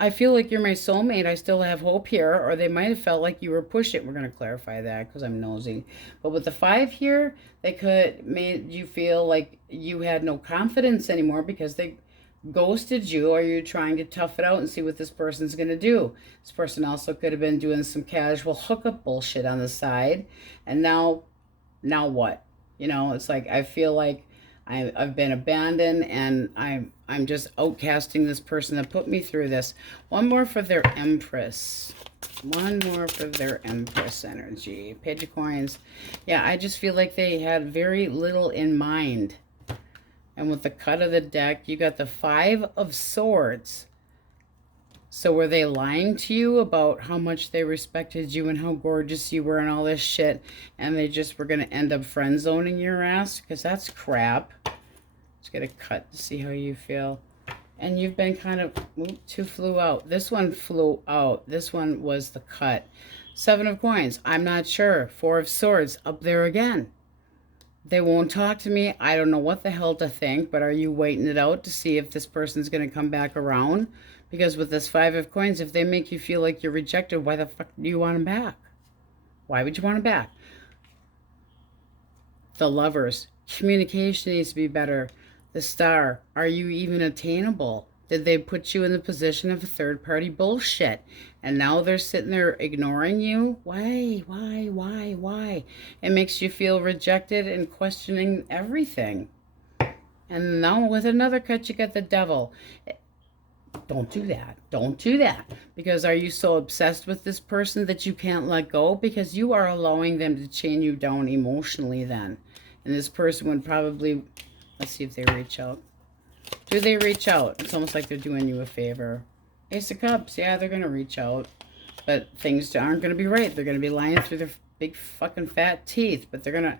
I feel like you're my soulmate. I still have hope here. Or they might have felt like you were pushing. We're going to clarify that because I'm nosy. But with the 5 here, they could made you feel like you had no confidence anymore because they ghosted you, or you're trying to tough it out and see what this person's going to do. This person also could have been doing some casual hookup bullshit on the side. And now what? You know, it's like, I feel like I've been abandoned, and I'm just outcasting this person that put me through this. One more for their Empress. One more for their Empress energy. Page of Coins. Yeah, I just feel like they had very little in mind. And with the cut of the deck, you got the 5 of Swords. So were they lying to you about how much they respected you and how gorgeous you were and all this shit, and they just were going to end up friend zoning your ass? Because that's crap. Let's get a cut to see how you feel. And you've been kind of, 2 flew out. This one flew out. This one was the cut. 7 of Coins. I'm not sure. 4 of Swords. Up there again. They won't talk to me. I don't know what the hell to think, but are you waiting it out to see if this person's going to come back around? Because with this 5 of Coins, if they make you feel like you're rejected, why the fuck do you want them back? Why would you want them back? The Lovers. Communication needs to be better. The Star. Are you even attainable? Did they put you in the position of a third-party bullshit? And now they're sitting there ignoring you? Why? It makes you feel rejected and questioning everything. And now with another cut, you got the Devil. Don't do that. Don't do that. Because are you so obsessed with this person that you can't let go? Because you are allowing them to chain you down emotionally then. And this person would probably, let's see if they reach out. Do they reach out? It's almost like they're doing you a favor. Ace of Cups. Yeah, they're going to reach out. But things aren't going to be right. They're going to be lying through their big fucking fat teeth. But they're going to,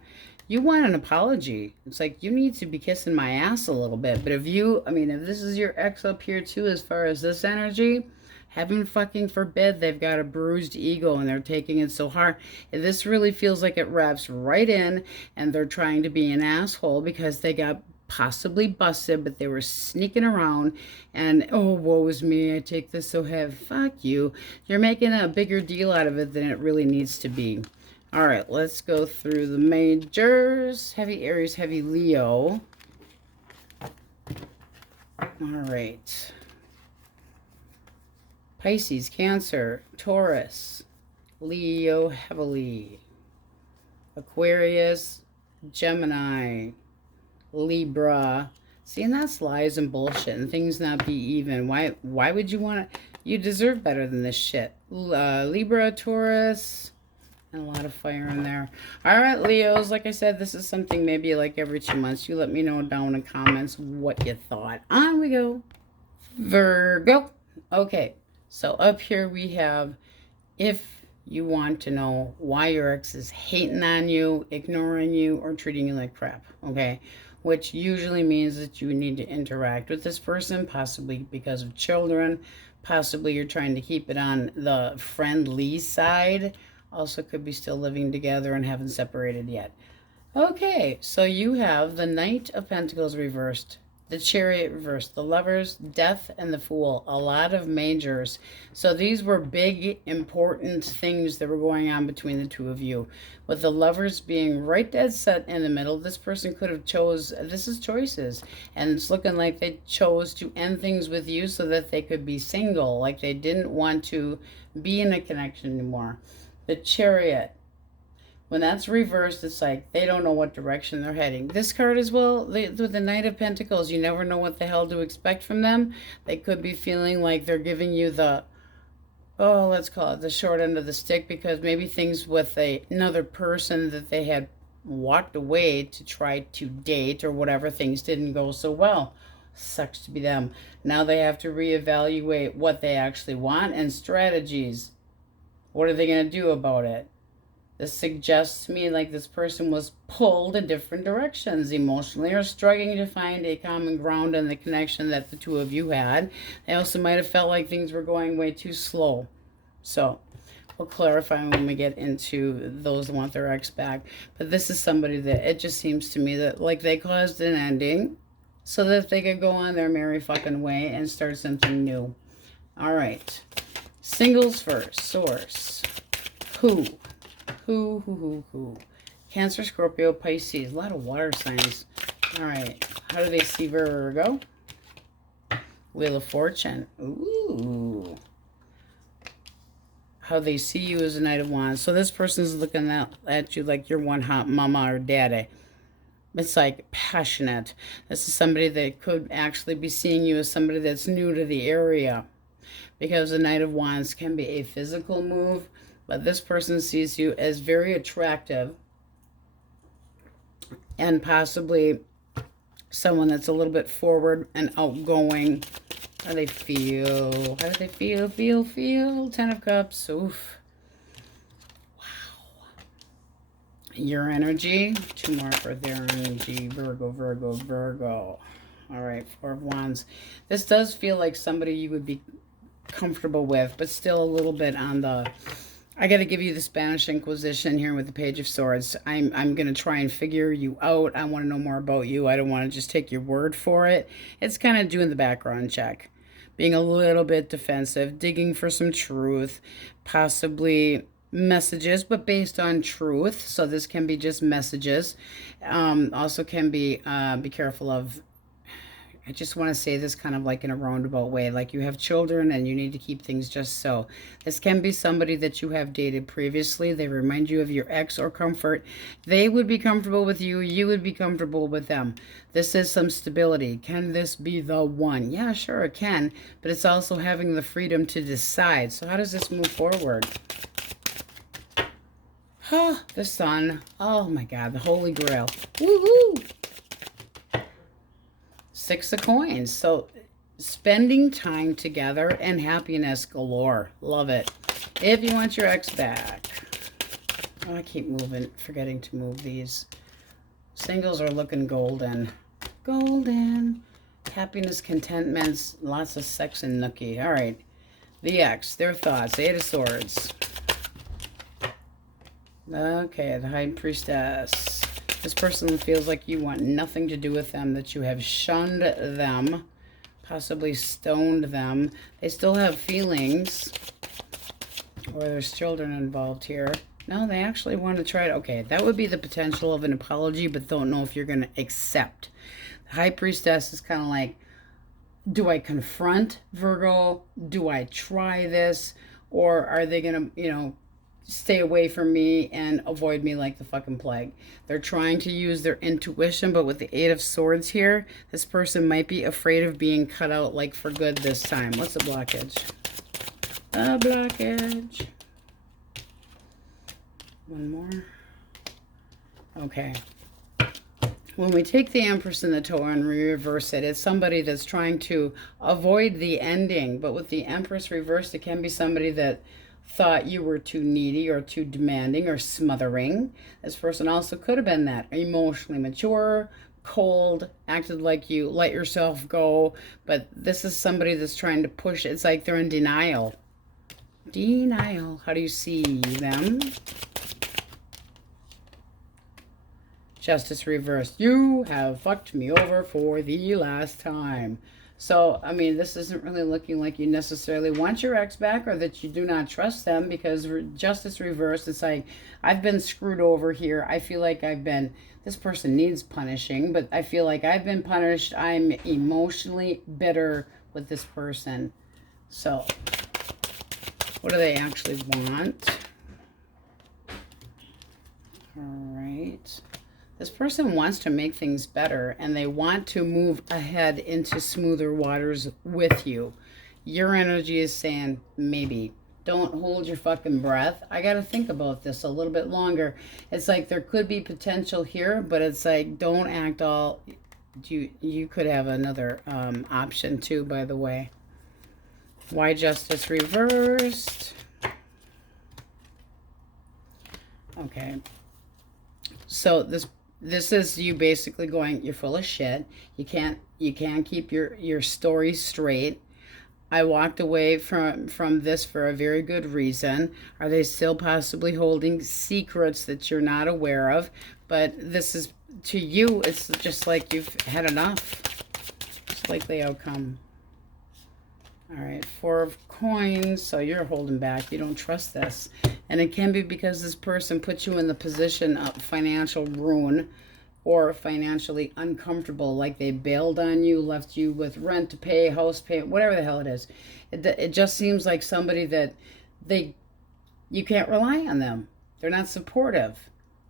you want an apology. It's like, you need to be kissing my ass a little bit. But if you, I mean, if this is your ex up here too, as far as this energy, heaven fucking forbid they've got a bruised ego and they're taking it so hard. If this really feels like it wraps right in and they're trying to be an asshole because they got possibly busted, but they were sneaking around and, oh, woe is me, I take this so heavy. Fuck you. You're making a bigger deal out of it than it really needs to be. All right, let's go through the majors. Heavy Aries, heavy Leo. All right. Pisces, Cancer, Taurus, Leo heavily. Aquarius, Gemini, Libra. See, and that's lies and bullshit and things not be even. Why would you want to? You deserve better than this shit. Libra, Taurus. And a lot of fire in there. All right, Leos, like I said, this is something maybe like every 2 months. You let me know down in the comments what you thought. On we go. Virgo. Okay, so up here we have, if you want to know why your ex is hating on you, ignoring you, or treating you like crap, okay? Which usually means that you need to interact with this person, possibly because of children. Possibly you're trying to keep it on the friendly side. Also could be still living together and haven't separated yet. Okay, so you have the Knight of Pentacles reversed, the Chariot reversed, the Lovers, Death, and the Fool. A lot of majors. So these were big, important things that were going on between the two of you. With the Lovers being right dead set in the middle, this person could have this is choices. And it's looking like they chose to end things with you so that they could be single. Like they didn't want to be in a connection anymore. The Chariot. When that's reversed, it's like they don't know what direction they're heading. This card as well, with the Knight of Pentacles, you never know what the hell to expect from them. They could be feeling like they're giving you the, oh, let's call it the short end of the stick, because maybe things with another person that they had walked away to try to date or whatever, things didn't go so well. Sucks to be them. Now they have to reevaluate what they actually want and strategies. What are they going to do about it? This suggests to me like this person was pulled in different directions emotionally, or struggling to find a common ground in the connection that the two of you had. They also might have felt like things were going way too slow. So we'll clarify when we get into those that want their ex back. But this is somebody that it just seems to me that like they caused an ending so that they could go on their merry fucking way and start something new. All right. Singles first. Source. Who? Cancer, Scorpio, Pisces. A lot of water signs. All right. How do they see Virgo? Wheel of Fortune. Ooh. How they see you as a Knight of Wands. So this person's looking at you like you're one hot mama or daddy. It's like passionate. This is somebody that could actually be seeing you as somebody that's new to the area. Because the Knight of Wands can be a physical move. But this person sees you as very attractive and possibly someone that's a little bit forward and outgoing. How do they feel? How do they feel? Feel. 10 of Cups. Oof. Wow. Your energy. 2 more for their energy. Virgo. All right. 4 of Wands. This does feel like somebody you would be comfortable with, but still a little bit on the... I got to give you the Spanish Inquisition here with the Page of Swords. I'm going to try and figure you out. I want to know more about you. I don't want to just take your word for it. It's kind of doing the background check. Being a little bit defensive. Digging for some truth. Possibly messages, but based on truth. So this can be just messages. Also can be careful of... I just want to say this kind of like in a roundabout way, like you have children and you need to keep things just so. This can be somebody that you have dated previously. They remind you of your ex or comfort. They would be comfortable with you. You would be comfortable with them. This is some stability. Can this be the one? Yeah, sure it can, but it's also having the freedom to decide. So how does this move forward? Oh, the Sun. Oh my God, the Holy Grail. Woohoo! 6 of Coins. So spending time together and happiness galore. Love it. If you want your ex back. Oh, I keep forgetting to move these. Singles are looking golden. Golden. Happiness, contentment, lots of sex and nookie. All right. The ex, their thoughts. 8 of Swords. Okay, the High Priestess. This person feels like you want nothing to do with them, that you have shunned them, possibly stoned them. They still have feelings, or there's children involved here. No, they actually want to try to... Okay, that would be the potential of an apology, but don't know if you're going to accept. The High Priestess is kind of like, do I confront Virgo? Do I try this? Or are they going to, stay away from me and avoid me like the fucking plague? They're trying to use their intuition, but with the 8 of Swords here, this person might be afraid of being cut out like for good this time. What's the blockage? A blockage. One more. Okay. When we take the Empress and the Tower and reverse it, it's somebody that's trying to avoid the ending. But with the Empress reversed, it can be somebody that thought you were too needy or too demanding or smothering. This person also could have been that. Emotionally mature, cold, acted like you let yourself go. But this is somebody that's trying to push. It's like they're in denial. Denial. How do you see them? Justice reversed. You have fucked me over for the last time. So, I mean, this isn't really looking like you necessarily want your ex back or that you do not trust them, because Justice reversed, it's like, I've been screwed over here. I feel like this person needs punishing, but I feel like I've been punished. I'm emotionally bitter with this person. So, what do they actually want? All right. This person wants to make things better, and they want to move ahead into smoother waters with you. Your energy is saying, maybe. Don't hold your fucking breath. I got to think about this a little bit longer. It's like there could be potential here, but it's like, don't act all... You could have another option too, by the way. Why Justice reversed? Okay. So this is you basically going, you're full of shit. You can't keep your story straight. I walked away from this for a very good reason. Are they still possibly holding secrets that you're not aware of? But this is, to you, it's just like you've had enough. It's likely outcome. All right, 4 of coins. So you're holding back. You don't trust this. And it can be because this person puts you in the position of financial ruin or financially uncomfortable, like they bailed on you, left you with rent to pay, house pay, whatever the hell it is. It just seems like somebody that you can't rely on them. They're not supportive.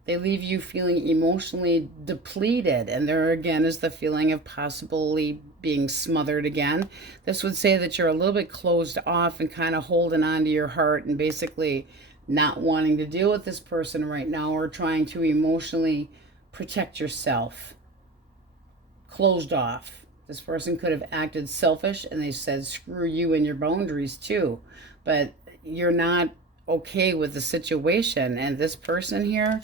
They leave you feeling emotionally depleted. And there again is the feeling of possibly being smothered again. This would say that you're a little bit closed off and kind of holding on to your heart and basically not wanting to deal with this person right now, or trying to emotionally protect yourself. Closed off. This person could have acted selfish and they said, screw you and your boundaries too. But you're not okay with the situation. And this person here,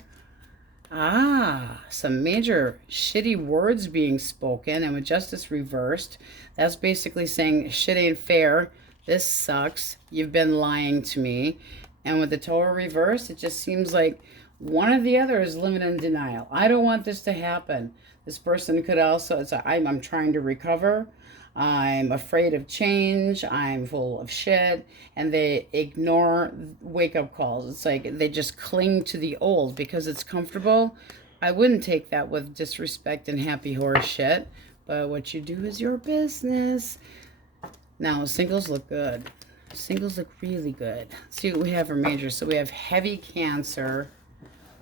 some major shitty words being spoken. And with Justice reversed, that's basically saying shit ain't fair. This sucks. You've been lying to me. And with the Tower reversed, it just seems like one or the other is living in denial. I don't want this to happen. This person could also, I'm trying to recover. I'm afraid of change. I'm full of shit. And they ignore wake-up calls. It's like they just cling to the old because it's comfortable. I wouldn't take that with disrespect and happy horse shit. But what you do is your business. Now, singles look good. Singles look really good. Let's see what we have for majors. So we have heavy Cancer,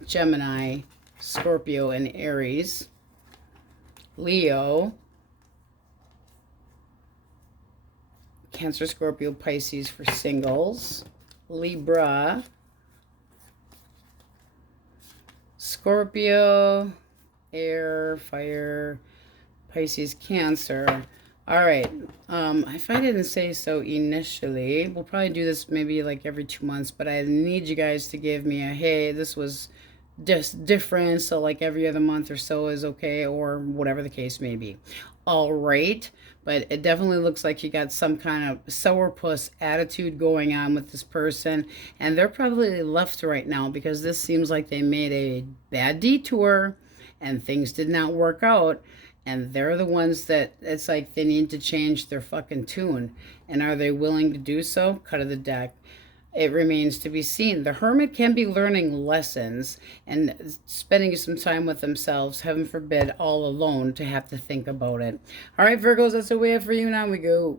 Gemini, Scorpio, and Aries. Leo, Cancer, Scorpio, Pisces for singles. Libra, Scorpio, air, fire, Pisces, Cancer. All right. If I didn't say so initially, we'll probably do this maybe like every 2 months, but I need you guys to give me a, hey, this was just different, so like every other month or so is okay, or whatever the case may be. All right. But it definitely looks like you got some kind of sourpuss attitude going on with this person, and they're probably left right now because this seems like they made a bad detour and things did not work out. And they're the ones that it's like they need to change their fucking tune. And are they willing to do so? Cut of the deck. It remains to be seen. The Hermit can be learning lessons and spending some time with themselves, heaven forbid, all alone, to have to think about it. All right, Virgos, that's what we have for you. Now we go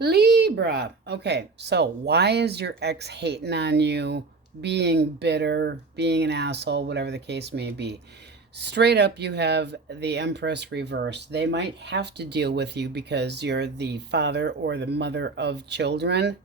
Libra. Okay, so why is your ex hating on you, being bitter, being an asshole, whatever the case may be? Straight up, you have the Empress reversed. They might have to deal with you because you're the father or the mother of children.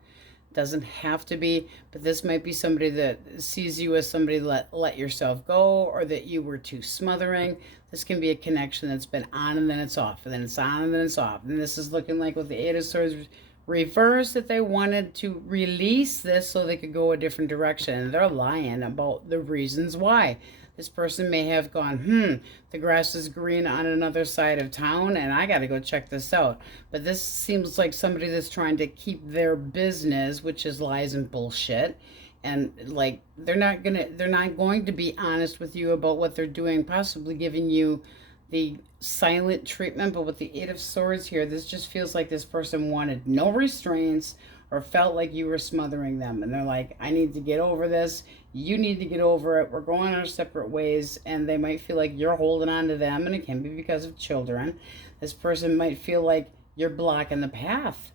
Doesn't have to be, but this might be somebody that sees you as somebody let yourself go, or that you were too smothering. This can be a connection that's been on and then it's off, and then it's on and then it's off. And this is looking like with the Eight of Swords reversed that they wanted to release this so they could go a different direction. And they're lying about the reasons why. This person may have gone, the grass is green on another side of town, and I got to go check this out. But this seems like somebody that's trying to keep their business, which is lies and bullshit. And like they're not going to be honest with you about what they're doing, possibly giving you the silent treatment. But with the Eight of Swords here, this just feels like this person wanted no restraints or felt like you were smothering them, and they're like, I need to get over this, you need to get over it, we're going our separate ways. And they might feel like you're holding on to them, and it can be because of children. This person might feel like you're blocking the path.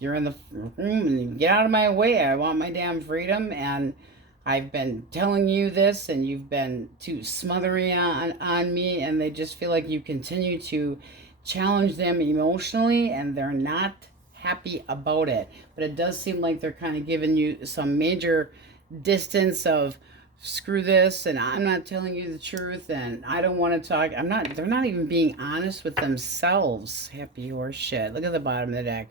You're in the room and you get out of my way, I want my damn freedom, and I've been telling you this and you've been too smothering on me. And they just feel like you continue to challenge them emotionally, and they're not happy about it. But it does seem like they're kind of giving you some major distance of, screw this, and I'm not telling you the truth, and I don't want to talk. They're not even being honest with themselves. Happy horse shit. Look at the bottom of the deck.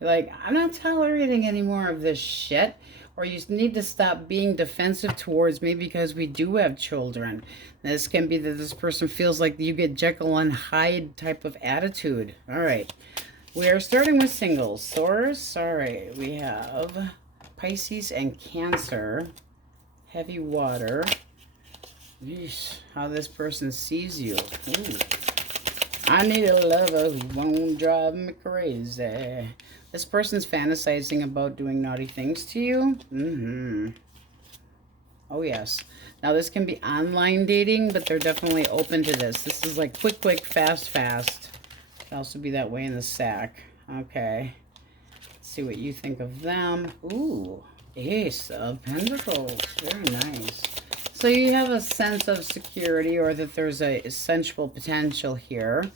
You're like, I'm not tolerating any more of this shit. Or you need to stop being defensive towards me because we do have children. This can be that this person feels like you get Jekyll and Hyde type of attitude. All right. We are starting with singles. Taurus. All right. We have Pisces and Cancer. Heavy water. Yeesh, how this person sees you. Ooh. I need a lover who won't drive me crazy. This person's fantasizing about doing naughty things to you. Oh, yes. Now, this can be online dating, but they're definitely open to this. This is like quick, quick, fast, fast. It can also be that way in the sack. Okay. Let's see what you think of them. Ooh, Ace of Pentacles. Very nice. So you have a sense of security, or that there's a sensual potential here.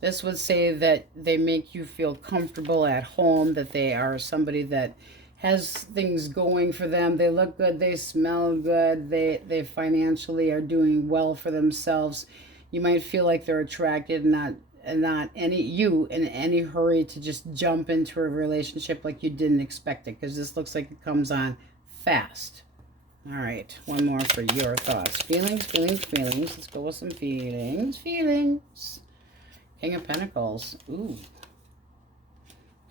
This would say that they make you feel comfortable at home, that they are somebody that has things going for them. They look good, they smell good, they financially are doing well for themselves. You might feel like they're attracted, not in any hurry to just jump into a relationship like you didn't expect it, because this looks like it comes on fast. All right, one more for your thoughts. Feelings, feelings, feelings. Let's go with some feelings. Feelings. King of Pentacles. Ooh.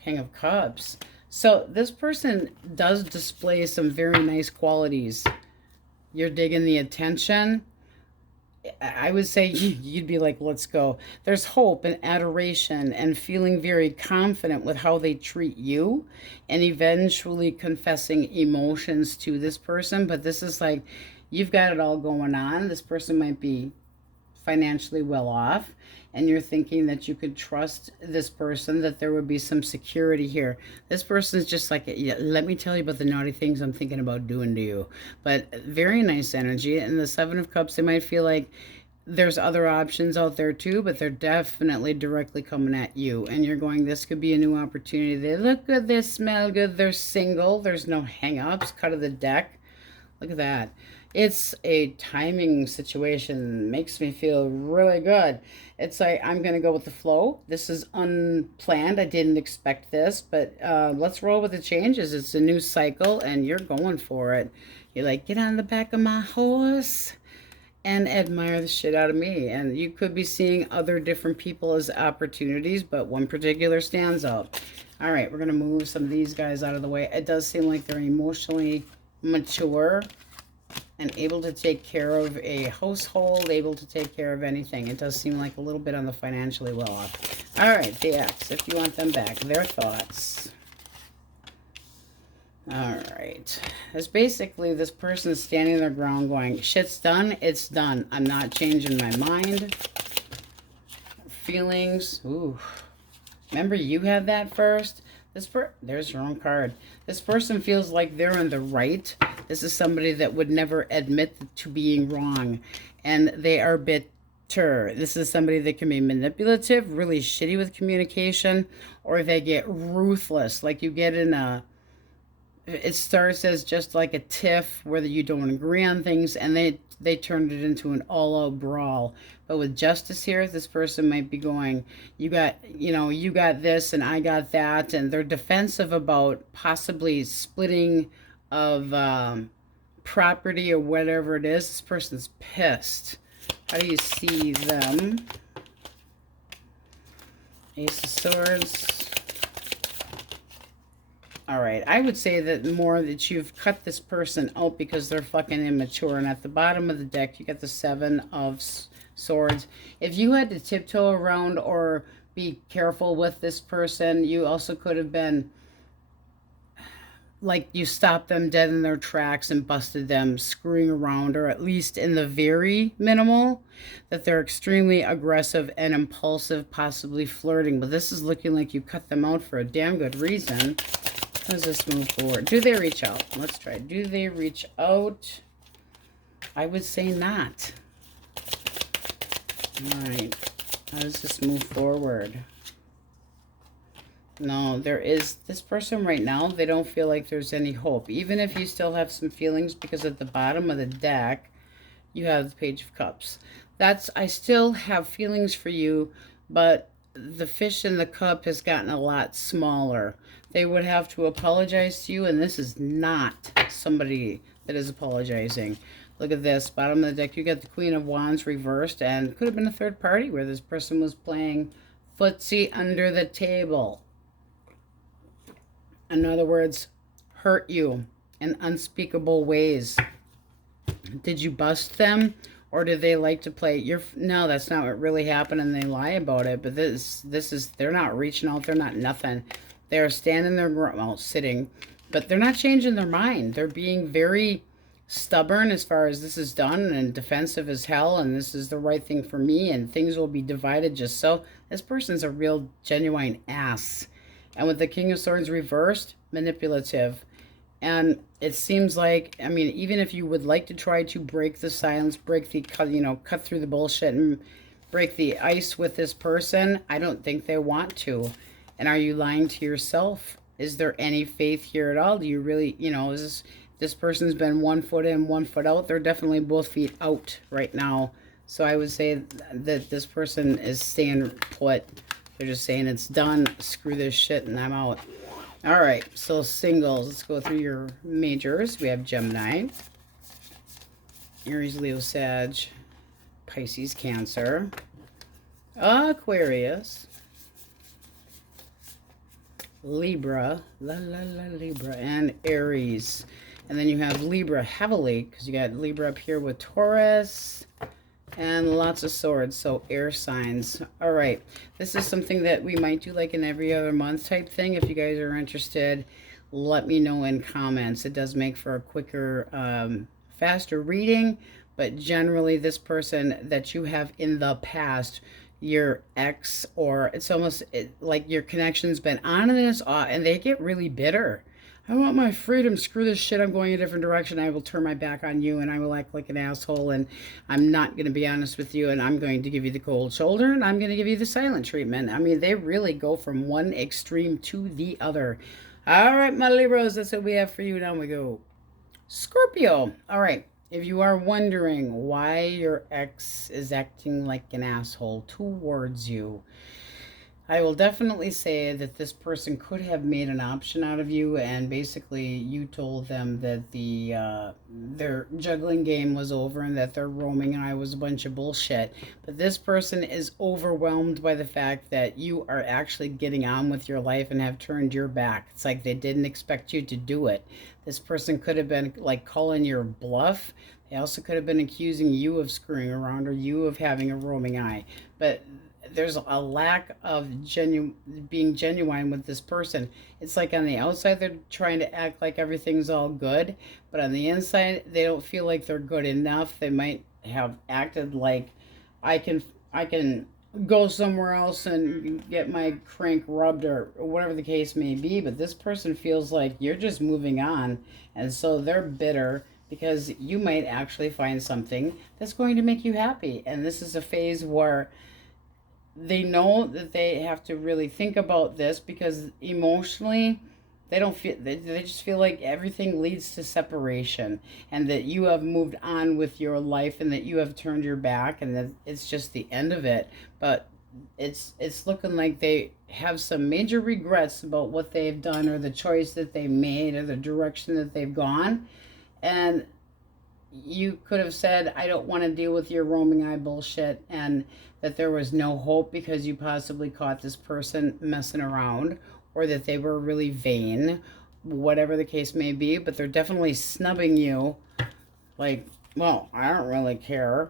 King of Cups. So this person does display some very nice qualities. You're digging the attention. I would say you'd be like, let's go. There's hope and adoration and feeling very confident with how they treat you, and eventually confessing emotions to this person. But this is like, you've got it all going on. This person might be financially well off, and you're thinking that you could trust this person, that there would be some security here. This person is just like, yeah, let me tell you about the naughty things I'm thinking about doing to you. But very nice energy. And the Seven of Cups, they might feel like there's other options out there too, but they're definitely directly coming at you. And you're going, this could be a new opportunity. They look good, they smell good, they're single, there's no hang-ups. Cut of the deck. Look at that. It's a timing situation. Makes me feel really good. It's like, I'm going to go with the flow. This is unplanned. I didn't expect this, but let's roll with the changes. It's a new cycle, and you're going for it. You're like, get on the back of my horse and admire the shit out of me. And you could be seeing other different people as opportunities, but one particular stands out. All right, we're going to move some of these guys out of the way. It does seem like they're emotionally mature and able to take care of a household, able to take care of anything. It does seem like a little bit on the financially well off. All right, the X, if you want them back, their thoughts. All right. It's basically this person standing their ground going, shit's done, it's done. I'm not changing my mind. Feelings, ooh. Remember, you had that first? There's your own card. This person feels like they're in the right. This is somebody that would never admit to being wrong, and they are bitter. This is somebody that can be manipulative, really shitty with communication, or they get ruthless. Like you get in a, it starts as just like a tiff where you don't agree on things, and they turned it into an all-out brawl. But with justice here, this person might be going, you got this and I got that, and they're defensive about possibly splitting of property or whatever it is. This person's pissed. How do you see them? Ace of Swords. All right, I would say that more that you've cut this person out because they're fucking immature. And at the bottom of the deck, you got the Seven of Swords. If you had to tiptoe around or be careful with this person, you also could have been like you stopped them dead in their tracks and busted them screwing around, or at least in the very minimal, that they're extremely aggressive and impulsive, possibly flirting. But this is looking like you cut them out for a damn good reason. How does this move forward? Do they reach out? Let's try. Do they reach out? I would say not. All right. How does this move forward? No, there is this person right now, they don't feel like there's any hope. Even if you still have some feelings, because at the bottom of the deck, you have the Page of Cups. I still have feelings for you, but the fish in the cup has gotten a lot smaller. They would have to apologize to you, and this is not somebody that is apologizing. Look at this, bottom of the deck, you got the Queen of Wands reversed, and could have been a third party where this person was playing footsie under the table. In other words, hurt you in unspeakable ways. Did you bust them, or did they like to play? No, that's not what really happened, and they lie about it. But this is, they're not reaching out. They're not nothing. They're standing there, well, sitting, but they're not changing their mind. They're being very stubborn as far as this is done, and defensive as hell, and this is the right thing for me, and things will be divided just so. This person's a real genuine ass. And with the King of Swords reversed, manipulative. And it seems like, I mean, even if you would like to try to break the silence, break the, cut through the bullshit and break the ice with this person, I don't think they want to. And are you lying to yourself? Is there any faith here at all? Do you really, is this person's been 1 foot in, 1 foot out? They're definitely both feet out right now. So I would say that this person is staying put. They're just saying it's done, screw this shit, and I'm out. All right, so singles. Let's go through your majors. We have Gemini, Aries, Leo, Sag, Pisces, Cancer, Aquarius, Libra, Libra, and Aries. And then you have Libra heavily, because you got Libra up here with Taurus, and lots of swords, so air signs. All right, this is something that we might do like an every other month type thing. If you guys are interested, let me know in comments. It does make for a quicker, faster reading, but generally this person that you have in the past, your ex, or it's almost like your connection's been on and then it's off, and they get really bitter. I want my freedom. Screw this shit. I'm going a different direction. I will turn my back on you, and I will act like an asshole, and I'm not going to be honest with you, and I'm going to give you the cold shoulder, and I'm going to give you the silent treatment. I mean, they really go from one extreme to the other. All right, my Libras, that's what we have for you. Now we go Scorpio. All right. If you are wondering why your ex is acting like an asshole towards you, I will definitely say that this person could have made an option out of you, and basically you told them that their juggling game was over and that their roaming eye was a bunch of bullshit. But this person is overwhelmed by the fact that you are actually getting on with your life and have turned your back. It's like they didn't expect you to do it. This person could have been like calling your bluff. They also could have been accusing you of screwing around, or you of having a roaming eye. But there's a lack of being genuine with this person. It's like on the outside they're trying to act like everything's all good, but on the inside they don't feel like they're good enough. They might have acted like I can go somewhere else and get my crank rubbed, or whatever the case may be, but this person feels like you're just moving on, and so they're bitter because you might actually find something that's going to make you happy. And this is a phase where they know that they have to really think about this, because emotionally they don't feel, they just feel like everything leads to separation, and that you have moved on with your life, and that you have turned your back, and that it's just the end of it. But it's looking like they have some major regrets about what they've done, or the choice that they made, or the direction that they've gone. And you could have said, I don't want to deal with your roaming eye bullshit, and that there was no hope because you possibly caught this person messing around, or that they were really vain, whatever the case may be, but they're definitely snubbing you. Like, well, I don't really care.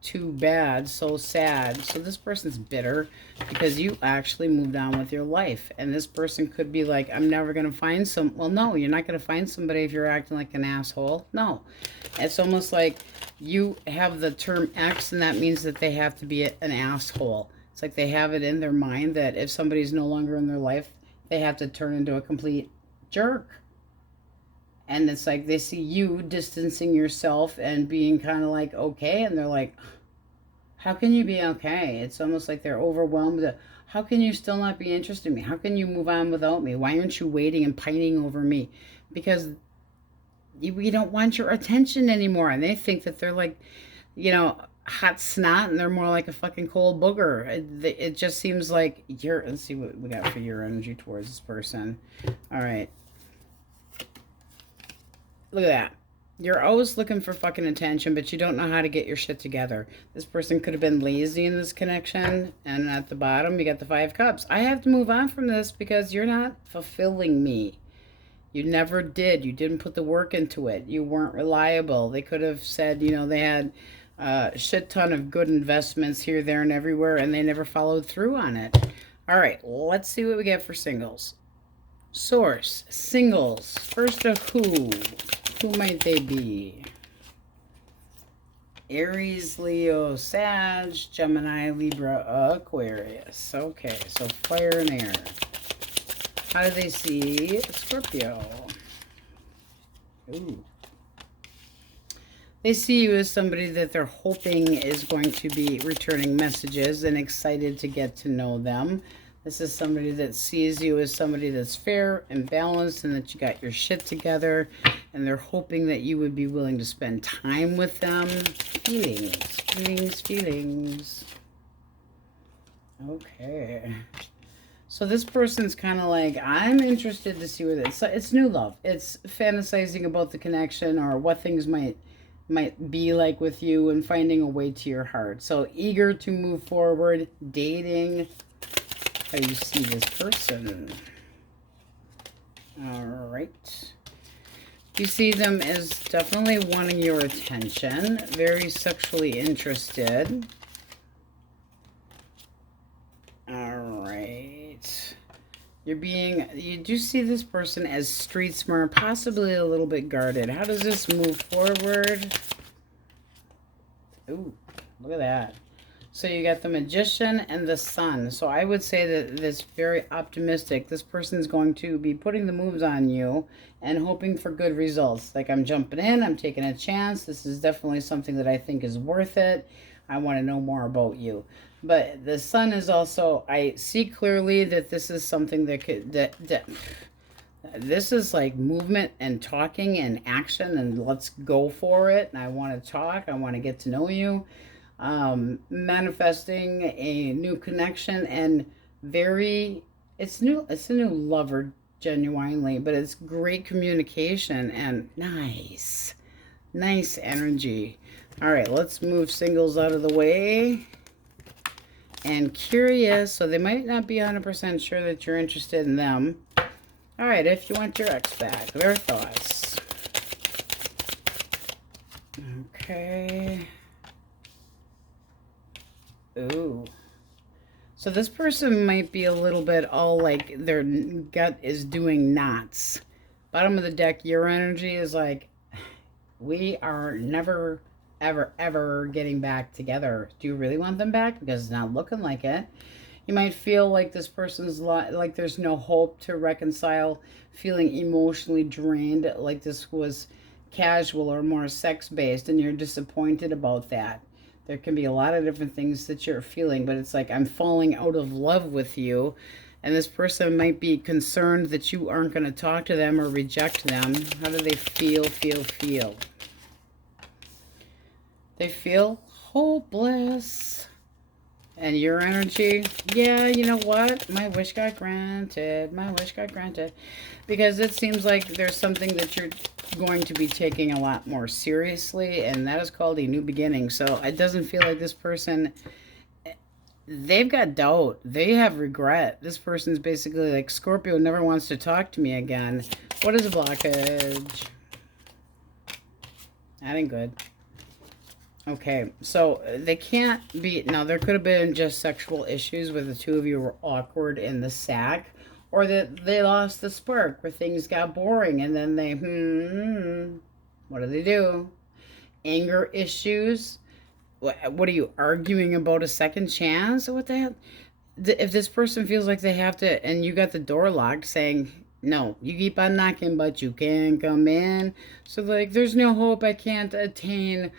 Too bad, so sad. So this person's bitter because you actually moved on with your life. And this person could be like, I'm never going to find some. Well, no, you're not going to find somebody if you're acting like an asshole. No. It's almost like you have the term X, and that means that they have to be an asshole. It's like they have it in their mind that if somebody's no longer in their life, they have to turn into a complete jerk. And it's like they see you distancing yourself and being kind of like okay, and they're like, how can you be okay? It's almost like they're overwhelmed. How can you still not be interested in me? How can you move on without me? Why aren't you waiting and pining over me? Because we don't want your attention anymore. And they think that they're like, you know, hot snot, and they're more like a fucking cold booger. It just seems like you're, let's see what we got for your energy towards this person. All right. Look at that. You're always looking for fucking attention, but you don't know how to get your shit together. This person could have been lazy in this connection. And at the bottom, you got the 5 cups. I have to move on from this because you're not fulfilling me. You never did. You didn't put the work into it. You weren't reliable. They could have said, you know, they had a shit ton of good investments here, there, and everywhere, and they never followed through on it. All right, let's see what we get for singles. Source, singles. First of who? Who might they be? Aries, Leo, Sag, Gemini, Libra, Aquarius. Okay, so fire and air. How do they see Scorpio? Ooh. They see you as somebody that they're hoping is going to be returning messages and excited to get to know them. This is somebody that sees you as somebody that's fair and balanced and that you got your shit together, and they're hoping that you would be willing to spend time with them. Feelings, feelings, feelings. Okay. So this person's kind of like, I'm interested to see where this, it's new love. It's fantasizing about the connection or what things might be like with you and finding a way to your heart. So eager to move forward, dating. How you see this person. All right. You see them as definitely wanting your attention, very sexually interested. All right. You do see this person as street smart, possibly a little bit guarded. How does this move forward? Ooh, look at that. So you got the Magician and the Sun. So I would say that this very optimistic. This person's going to be putting the moves on you and hoping for good results. Like, I'm jumping in, I'm taking a chance. This is definitely something that I think is worth it. I want to know more about you. But the Sun is also, I see clearly that this is something that could, this is like movement and talking and action, and let's go for it. And I want to talk. I want to get to know you. Manifesting a new connection, and it's a new lover, genuinely, but it's great communication and nice energy. All right, let's move singles out of the way. And curious, so they might not be 100% sure that you're interested in them. All right, if you want your ex back, their thoughts. Okay. Ooh. So this person might be a little bit all like their gut is doing knots. Bottom of the deck, your energy is like, we are never, ever, ever getting back together. Do you really want them back? Because it's not looking like it. You might feel like this person's like there's no hope to reconcile, feeling emotionally drained, like this was casual or more sex-based, and you're disappointed about that. There can be a lot of different things that you're feeling, but it's like, I'm falling out of love with you. And this person might be concerned that you aren't going to talk to them or reject them. How do they feel? They feel hopeless. And your energy, yeah, you know what? My wish got granted. My wish got granted. Because it seems like there's something that you're going to be taking a lot more seriously, and that is called a new beginning. So it doesn't feel like this person they've got doubt. They have regret. This person's basically like, Scorpio never wants to talk to me again. What is a blockage? That ain't good. Okay, so they can't be... Now, there could have been just sexual issues where the two of you were awkward in the sack. Or that they lost the spark, where things got boring. And then they... what do? Anger issues. What are you arguing about, a second chance? What the hell? If this person feels like they have to, and you got the door locked saying, no, you keep on knocking, but you can't come in. So like, there's no hope, I can't attain,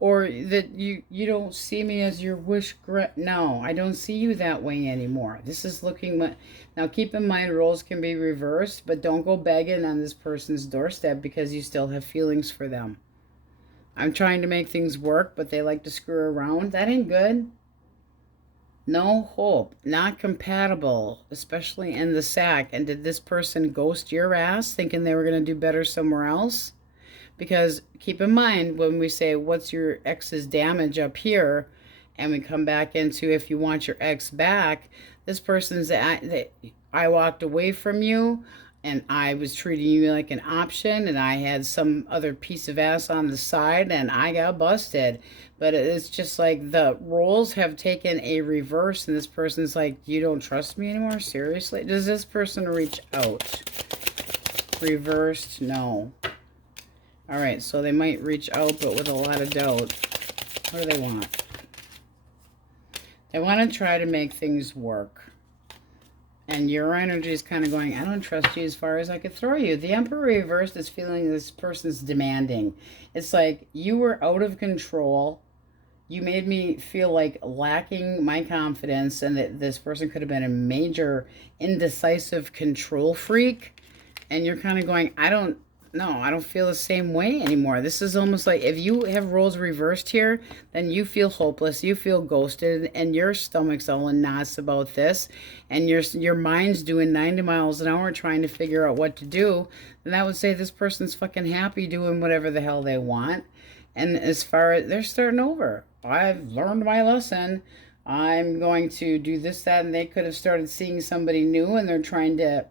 or that you don't see me as your wish. No, I don't see you that way anymore. This is looking... Now, keep in mind, roles can be reversed, but don't go begging on this person's doorstep because you still have feelings for them. I'm trying to make things work, but they like to screw around. That ain't good. No hope. Not compatible, especially in the sack. And did this person ghost your ass thinking they were going to do better somewhere else? Because keep in mind, when we say, what's your ex's damage up here? And we come back into, if you want your ex back, this person's... I walked away from you, and I was treating you like an option, and I had some other piece of ass on the side, and I got busted. But it's just like the roles have taken a reverse, and this person's like, you don't trust me anymore? Seriously? Does this person reach out? Reversed? No. All right, so they might reach out, but with a lot of doubt. What do they want? They want to try to make things work. And your energy is kind of going, I don't trust you as far as I could throw you. The Emperor reversed is feeling this person's demanding. It's like, you were out of control. You made me feel like lacking my confidence, and that this person could have been a major indecisive control freak. And you're kind of going, I don't feel the same way anymore. This is almost like, if you have roles reversed here, then you feel hopeless, you feel ghosted, and your stomach's all in knots about this, and your mind's doing 90 miles an hour trying to figure out what to do. Then I would say this person's fucking happy doing whatever the hell they want. And as far as, they're starting over. I've learned my lesson. I'm going to do this, that, and they could have started seeing somebody new, and they're trying to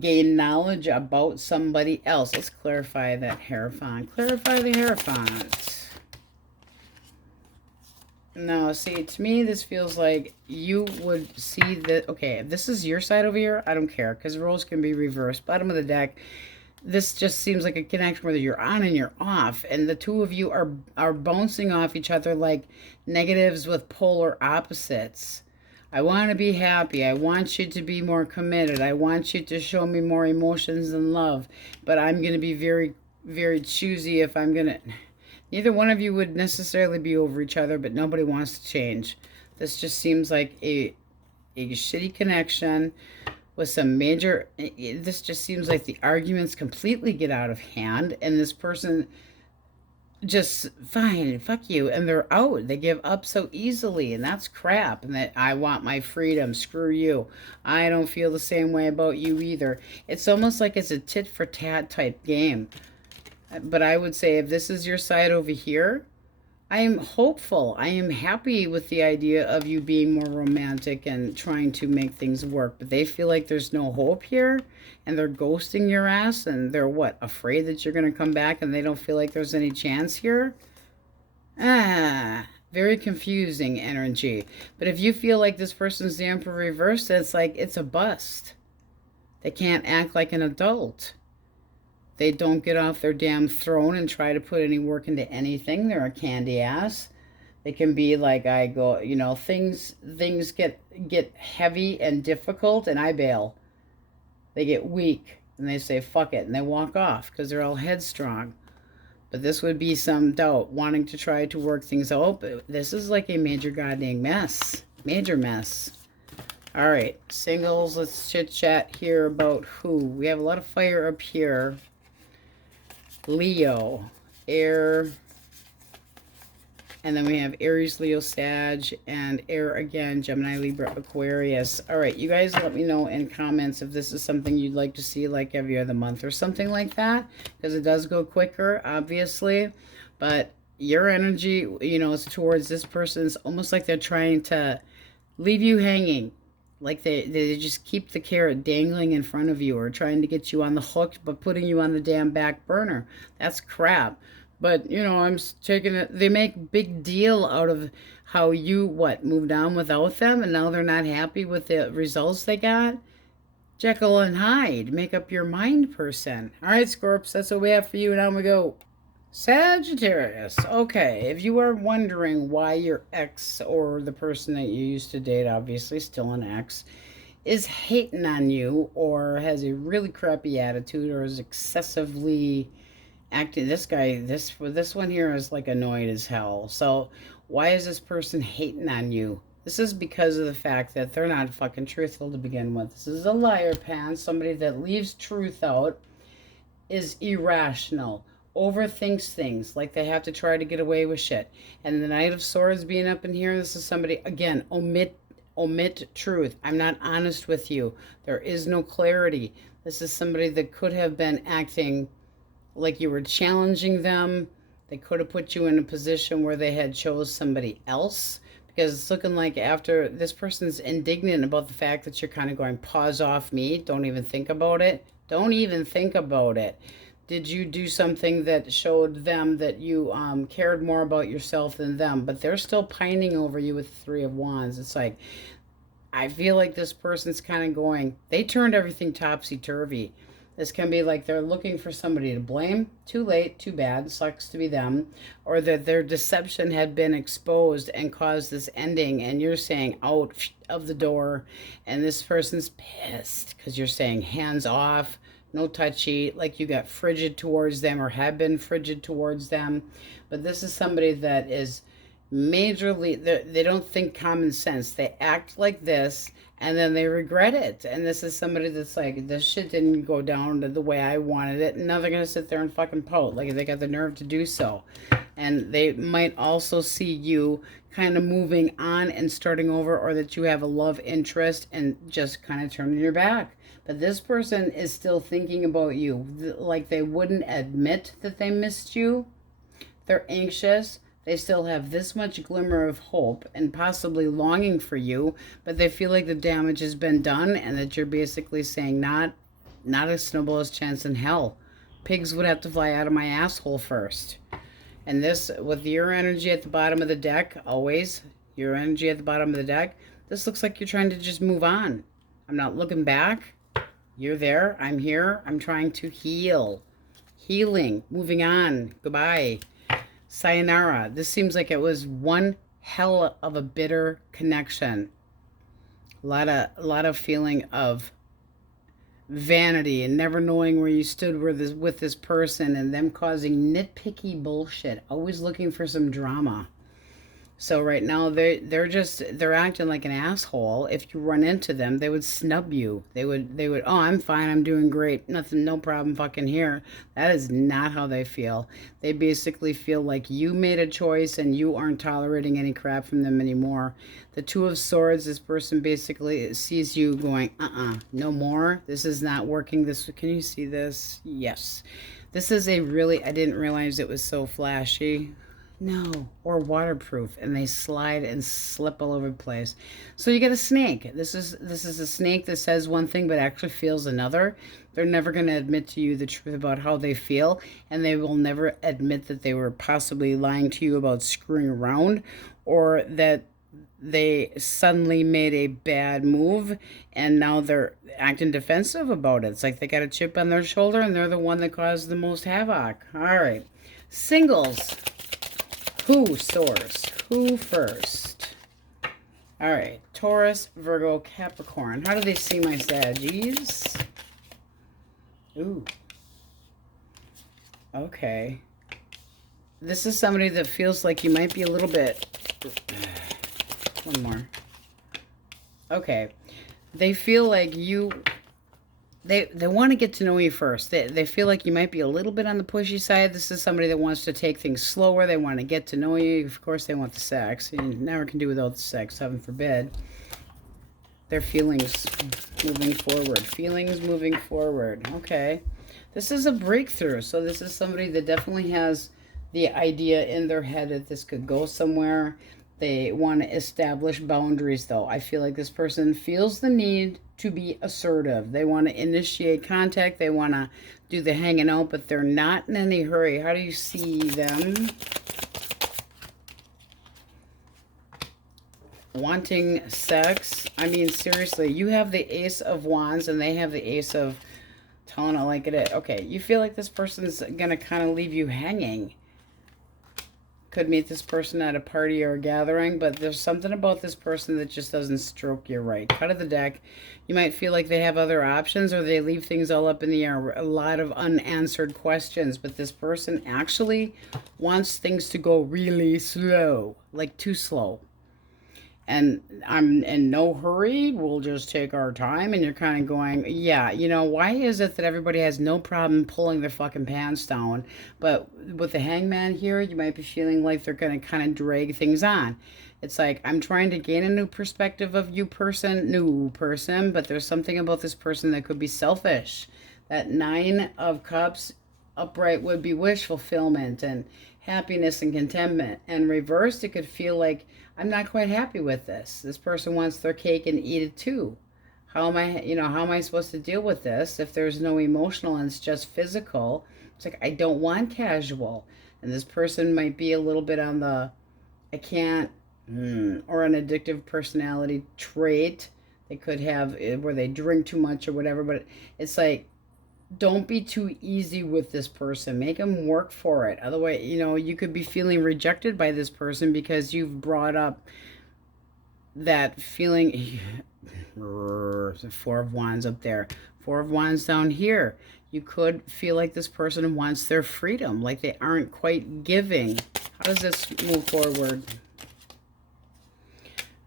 gain knowledge about somebody else. Let's clarify that Hierophant. Clarify the Hierophant. No, see, to me, this feels like you would see that... Okay, if this is your side over here, I don't care, because roles can be reversed. Bottom of the deck, this just seems like a connection whether you're on and you're off, and the two of you are bouncing off each other like negatives with polar opposites. I want to be happy. I want you to be more committed. I want you to show me more emotions and love. But I'm going to be very, very choosy if I'm going to... Neither one of you would necessarily be over each other, but nobody wants to change. This just seems like a shitty connection with some major... This just seems like the arguments completely get out of hand, and this person... just fine, fuck you, and they're out. They give up so easily, and that's crap. And that, I want my freedom, screw you, I don't feel the same way about you either. It's almost like it's a tit for tat type game. But I would say, if this is your side over here, I am hopeful. I am happy with the idea of you being more romantic and trying to make things work. But they feel like there's no hope here, and they're ghosting your ass, and they're what, afraid that you're going to come back, and they don't feel like there's any chance here? Very confusing energy. But if you feel like this person's the Emperor reversed, it's like it's a bust. They can't act like an adult. They don't get off their damn throne and try to put any work into anything. They're a candy ass. They can be like, I go, you know, things get heavy and difficult, and I bail. They get weak, and they say, fuck it, and they walk off because they're all headstrong. But this would be some doubt, wanting to try to work things out. But this is like a major goddamn mess. Major mess. All right, singles, let's chit-chat here about who. We have a lot of fire up here. Leo, air, and then we have Aries, Leo, Sag, and air again, Gemini, Libra, Aquarius. All right, you guys let me know in comments if this is something you'd like to see like every other month or something like that, because it does go quicker, obviously. But your energy, you know, is towards this person. It's almost like they're trying to leave you hanging. Like they just keep the carrot dangling in front of you, or trying to get you on the hook, but putting you on the damn back burner. That's crap. But, you know, I'm taking it. They make big deal out of how you, what, moved on without them, and now they're not happy with the results they got. Jekyll and Hyde. Make up your mind, person. All right, Scorps, that's what we have for you. Now we go. Sagittarius. Okay, if you are wondering why your ex, or the person that you used to date, obviously still an ex, is hating on you, or has a really crappy attitude, or is excessively acting, this one here is like annoyed as hell. So why is this person hating on you? This is because of the fact that they're not fucking truthful to begin with. This is a liar pan. Somebody that leaves truth out, is irrational, overthinks things, like they have to try to get away with shit. And the Knight of Swords being up in here, this is somebody, again, omit truth. I'm not honest with you. There is no clarity. This is somebody that could have been acting like you were challenging them. They could have put you in a position where they had chose somebody else, because it's looking like after this person's indignant about the fact that you're kind of going, pause off me, don't even think about it. Don't even think about it. Did you do something that showed them that you cared more about yourself than them? But they're still pining over you with the Three of Wands. It's like, I feel like this person's kind of going, they turned everything topsy-turvy. This can be like they're looking for somebody to blame. Too late, too bad, sucks to be them. Or that their deception had been exposed and caused this ending, and you're saying out of the door, and this person's pissed because you're saying hands off, no touchy, like you got frigid towards them or have been frigid towards them. But this is somebody that is majorly, they don't think common sense. They act like this, and then they regret it. And this is somebody that's like, this shit didn't go down the way I wanted it, and now they're gonna sit there and fucking pout, like they got the nerve to do so. And they might also see you kind of moving on and starting over, or that you have a love interest and just kind of turning your back. But this person is still thinking about you, like they wouldn't admit that they missed you. They're anxious. They still have this much glimmer of hope and possibly longing for you, but they feel like the damage has been done, and that you're basically saying, not a snowball's chance in hell. Pigs would have to fly out of my asshole first. And this, with your energy at the bottom of the deck, always, your energy at the bottom of the deck, this looks like you're trying to just move on. I'm not looking back. You're there. I'm here. I'm trying to heal. Healing. Moving on. Goodbye. Sayonara. This seems like it was one hell of a bitter connection. A lot of feeling of vanity and never knowing where you stood with this person, and them causing nitpicky bullshit. Always looking for some drama. So right now they're acting like an asshole. If you run into them, they would snub you. They would, oh, I'm fine, I'm doing great, nothing, no problem fucking here. That is not how they feel. They basically feel like you made a choice and you aren't tolerating any crap from them anymore. The Two of Swords, this person basically sees you going, no more. This is not working. This, can you see this? Yes. This is a really, I didn't realize it was so flashy. No, or waterproof, and they slide and slip all over the place. So you get a snake. This is a snake that says one thing but actually feels another. They're never going to admit to you the truth about how they feel, and they will never admit that they were possibly lying to you about screwing around, or that they suddenly made a bad move and now they're acting defensive about it. It's like they got a chip on their shoulder and they're the one that caused the most havoc. All right, singles. Who source? Who first? All right, Taurus, Virgo, Capricorn. How do they see my Saggies? Ooh. Okay. This is somebody that feels like you might be a little bit... One more. Okay. They feel like you... They want to get to know you first. They feel like you might be a little bit on the pushy side. This is somebody that wants to take things slower. They want to get to know you. Of course, they want the sex. You never can do without the sex, heaven forbid. Their feelings moving forward. Feelings moving forward. Okay. This is a breakthrough. So this is somebody that definitely has the idea in their head that this could go somewhere. They want to establish boundaries, though. I feel like this person feels the need to be assertive. They want to initiate contact. They want to do the hanging out, but they're not in any hurry. How do you see them? Wanting sex. I mean, seriously, you have the Ace of Wands and they have the Ace of telling it like it is. Okay, you feel like this person's going to kind of leave you hanging. Could meet this person at a party or a gathering, but there's something about this person that just doesn't stroke you right. Cut of the deck. You might feel like they have other options, or they leave things all up in the air. A lot of unanswered questions, but this person actually wants things to go really slow, like too slow. And I'm in no hurry, we'll just take our time. And you're kind of going, yeah, you know, why is it that everybody has no problem pulling their fucking pants down? But with the Hangman here, you might be feeling like they're going to kind of drag things on. It's like, I'm trying to gain a new perspective of new person, but there's something about this person that could be selfish. That 9 of Cups upright would be wish fulfillment and happiness and contentment. And reversed, it could feel like, I'm not quite happy with this. This person wants their cake and eat it too. How am I supposed to deal with this if there's no emotional and it's just physical? It's like, I don't want casual. And this person might be a little bit on the, I can't, or an addictive personality trait. They could have where they drink too much or whatever, but it's like, don't be too easy with this person. Make them work for it. Otherwise, you know, you could be feeling rejected by this person because you've brought up that feeling. 4 of Wands up there. 4 of Wands down here. You could feel like this person wants their freedom, like they aren't quite giving. How does this move forward?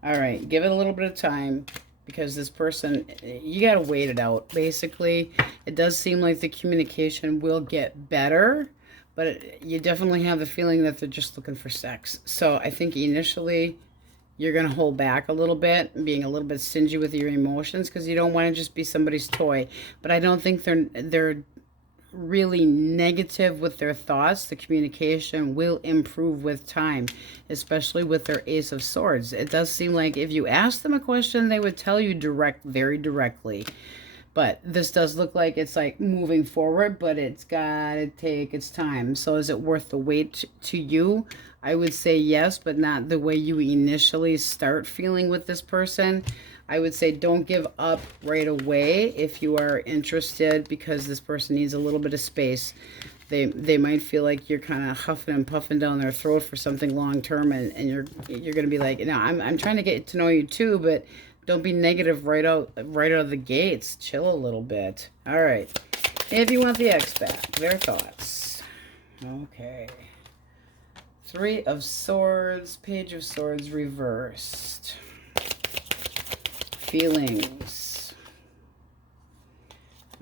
All right, give it a little bit of time. Because this person, you got to wait it out, basically. It does seem like the communication will get better, but you definitely have the feeling that they're just looking for sex. So I think initially you're going to hold back a little bit, being a little bit stingy with your emotions, because you don't want to just be somebody's toy. But I don't think they're really negative with their thoughts. The communication will improve with time, especially with their Ace of Swords. It does seem like if you ask them a question, they would tell you very directly. But this does look like it's like moving forward, but it's got to take its time. So is it worth the wait to you? I would say yes, but not the way you initially start feeling with this person. I would say don't give up right away if you are interested, because this person needs a little bit of space. They might feel like you're kind of huffing and puffing down their throat for something long term, and you're going to be like, no, I'm trying to get to know you too, but don't be negative right out of the gates. Chill a little bit. All right. If you want the X back, their thoughts. Okay. 3 of Swords, Page of Swords reversed. Feelings.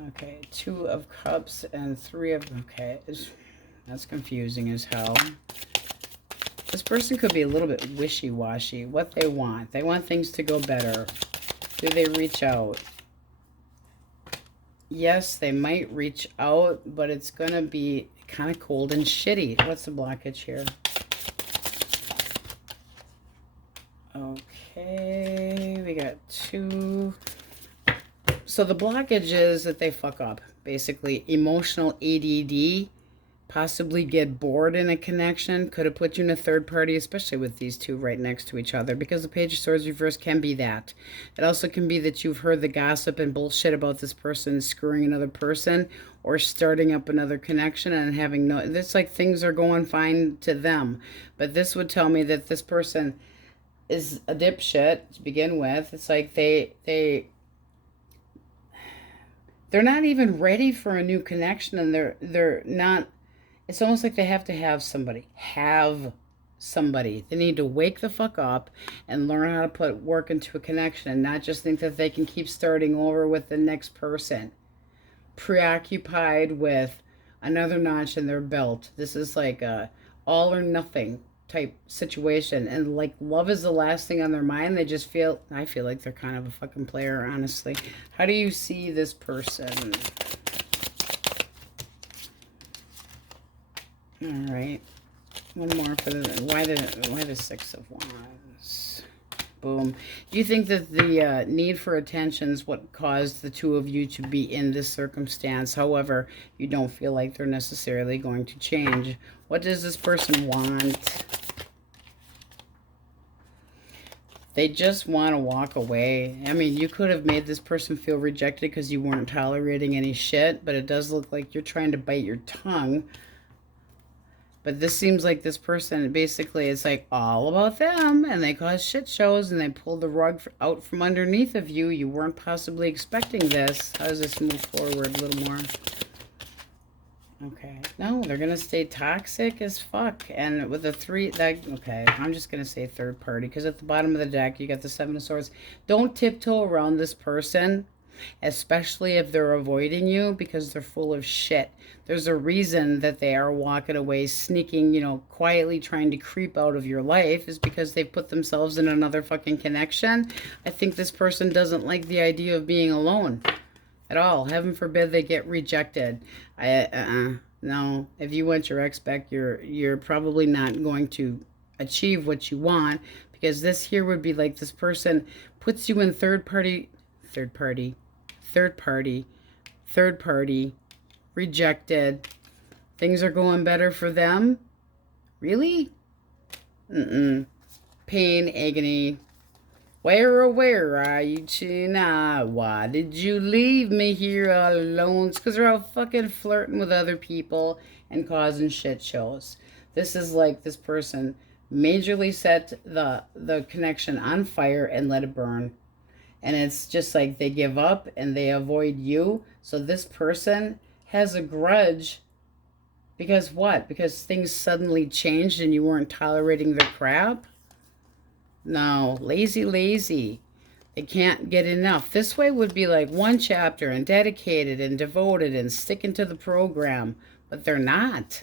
Okay, 2 of Cups and 3 of... Okay, that's confusing as hell. This person could be a little bit wishy-washy. What they want. They want things to go better. Do they reach out? Yes, they might reach out, but it's going to be kind of cold and shitty. What's the blockage here? Okay, we got 2. So the blockage is that they fuck up. Basically, emotional ADD, possibly get bored in a connection, could have put you in a third party, especially with these 2 right next to each other, because the Page of Swords reverse can be that. It also can be that you've heard the gossip and bullshit about this person screwing another person or starting up another connection and having no... It's like things are going fine to them. But this would tell me that this person is a dipshit to begin with. It's like they're not even ready for a new connection, and they're not... It's almost like they have to have somebody. They need to wake the fuck up and learn how to put work into a connection and not just think that they can keep starting over with the next person. Preoccupied with another notch in their belt. This is like a all or nothing type situation, and like love is the last thing on their mind. They just feel... I feel like they're kind of a fucking player, honestly. How do you see this person? All right, one more for the... Why the 6 of Wands? boom. Do you think that the need for attention is what caused the two of you to be in this circumstance? However, you don't feel like they're necessarily going to change. What does this person want? They just want to walk away. I mean, you could have made this person feel rejected because you weren't tolerating any shit, but it does look like you're trying to bite your tongue. But this seems like this person, basically, it's like all about them, and they cause shit shows, and they pull the rug out from underneath of you. You weren't possibly expecting this. How does this move forward a little more? Okay. No, they're going to stay toxic as fuck. And with the three, okay, I'm just going to say third party. Because at the bottom of the deck, you got the Seven of Swords. Don't tiptoe around this person, especially if they're avoiding you, because they're full of shit. There's a reason that they are walking away, sneaking, you know, quietly trying to creep out of your life, is because they put themselves in another fucking connection. I think this person doesn't like the idea of being alone at all. Heaven forbid they get rejected. No, if you want your ex back, you're probably not going to achieve what you want, because this here would be like this person puts you in third party, rejected. Things are going better for them. Really? Pain, agony. Where, oh, where are you, China? Why did you leave me here all alone? It's because they're all fucking flirting with other people and causing shit shows. This is like this person majorly set the connection on fire and let it burn. And it's just like they give up and they avoid you. So this person has a grudge. Because what? Because things suddenly changed and you weren't tolerating their crap? No, lazy. They can't get enough. This way would be like one chapter and dedicated and devoted and sticking to the program. But they're not.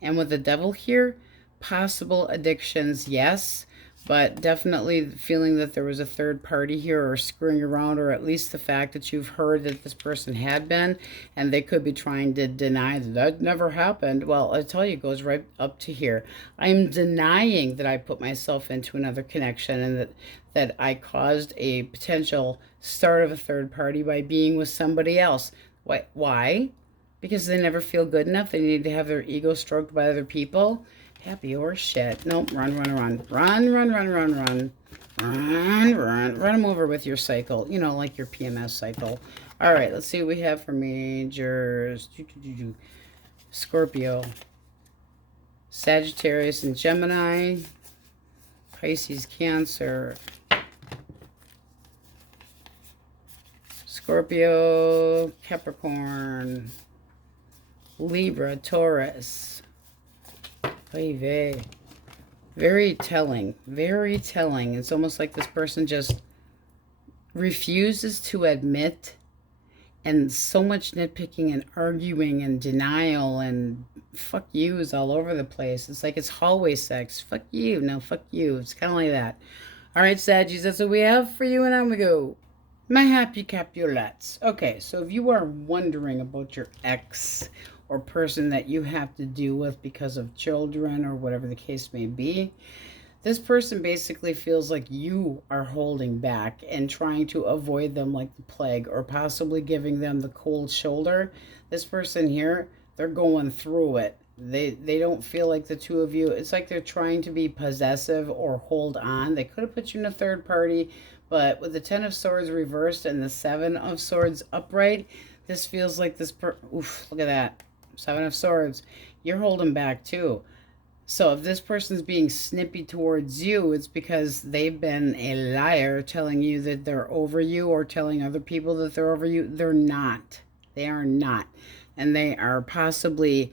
And with the devil here, possible addictions, yes. But definitely feeling that there was a third party here or screwing around, or at least the fact that you've heard that this person had been, and they could be trying to deny that never happened. Well, I tell you, it goes right up to here. I'm denying that I put myself into another connection and that I caused a potential start of a third party by being with somebody else. Why? Because they never feel good enough. They need to have their ego stroked by other people. Happy horse shit. Nope. Run. Run them over with your cycle. You know, like your PMS cycle. All right. Let's see what we have for majors. Scorpio, Sagittarius, and Gemini. Pisces, Cancer. Scorpio, Capricorn. Libra, Taurus. Very telling. Very telling. It's almost like this person just refuses to admit, and so much nitpicking and arguing and denial and fuck yous all over the place. It's like it's hallway sex. Fuck you. No, fuck you. It's kind of like that. All right, Saggies, that's what we have for you, and on we go. My happy Capulets. Okay, so if you are wondering about your ex or person that you have to deal with because of children or whatever the case may be, this person basically feels like you are holding back and trying to avoid them like the plague, or possibly giving them the cold shoulder. This person here, they're going through it. They don't feel like the two of you, it's like they're trying to be possessive or hold on. They could have put you in a third party, but with the Ten of Swords reversed and the Seven of Swords upright, this feels like this oof, look at that. Seven of Swords, you're holding back too. So if this person's being snippy towards you, it's because they've been a liar telling you that they're over you, or telling other people that they're over you. They're not. They are not. And they are possibly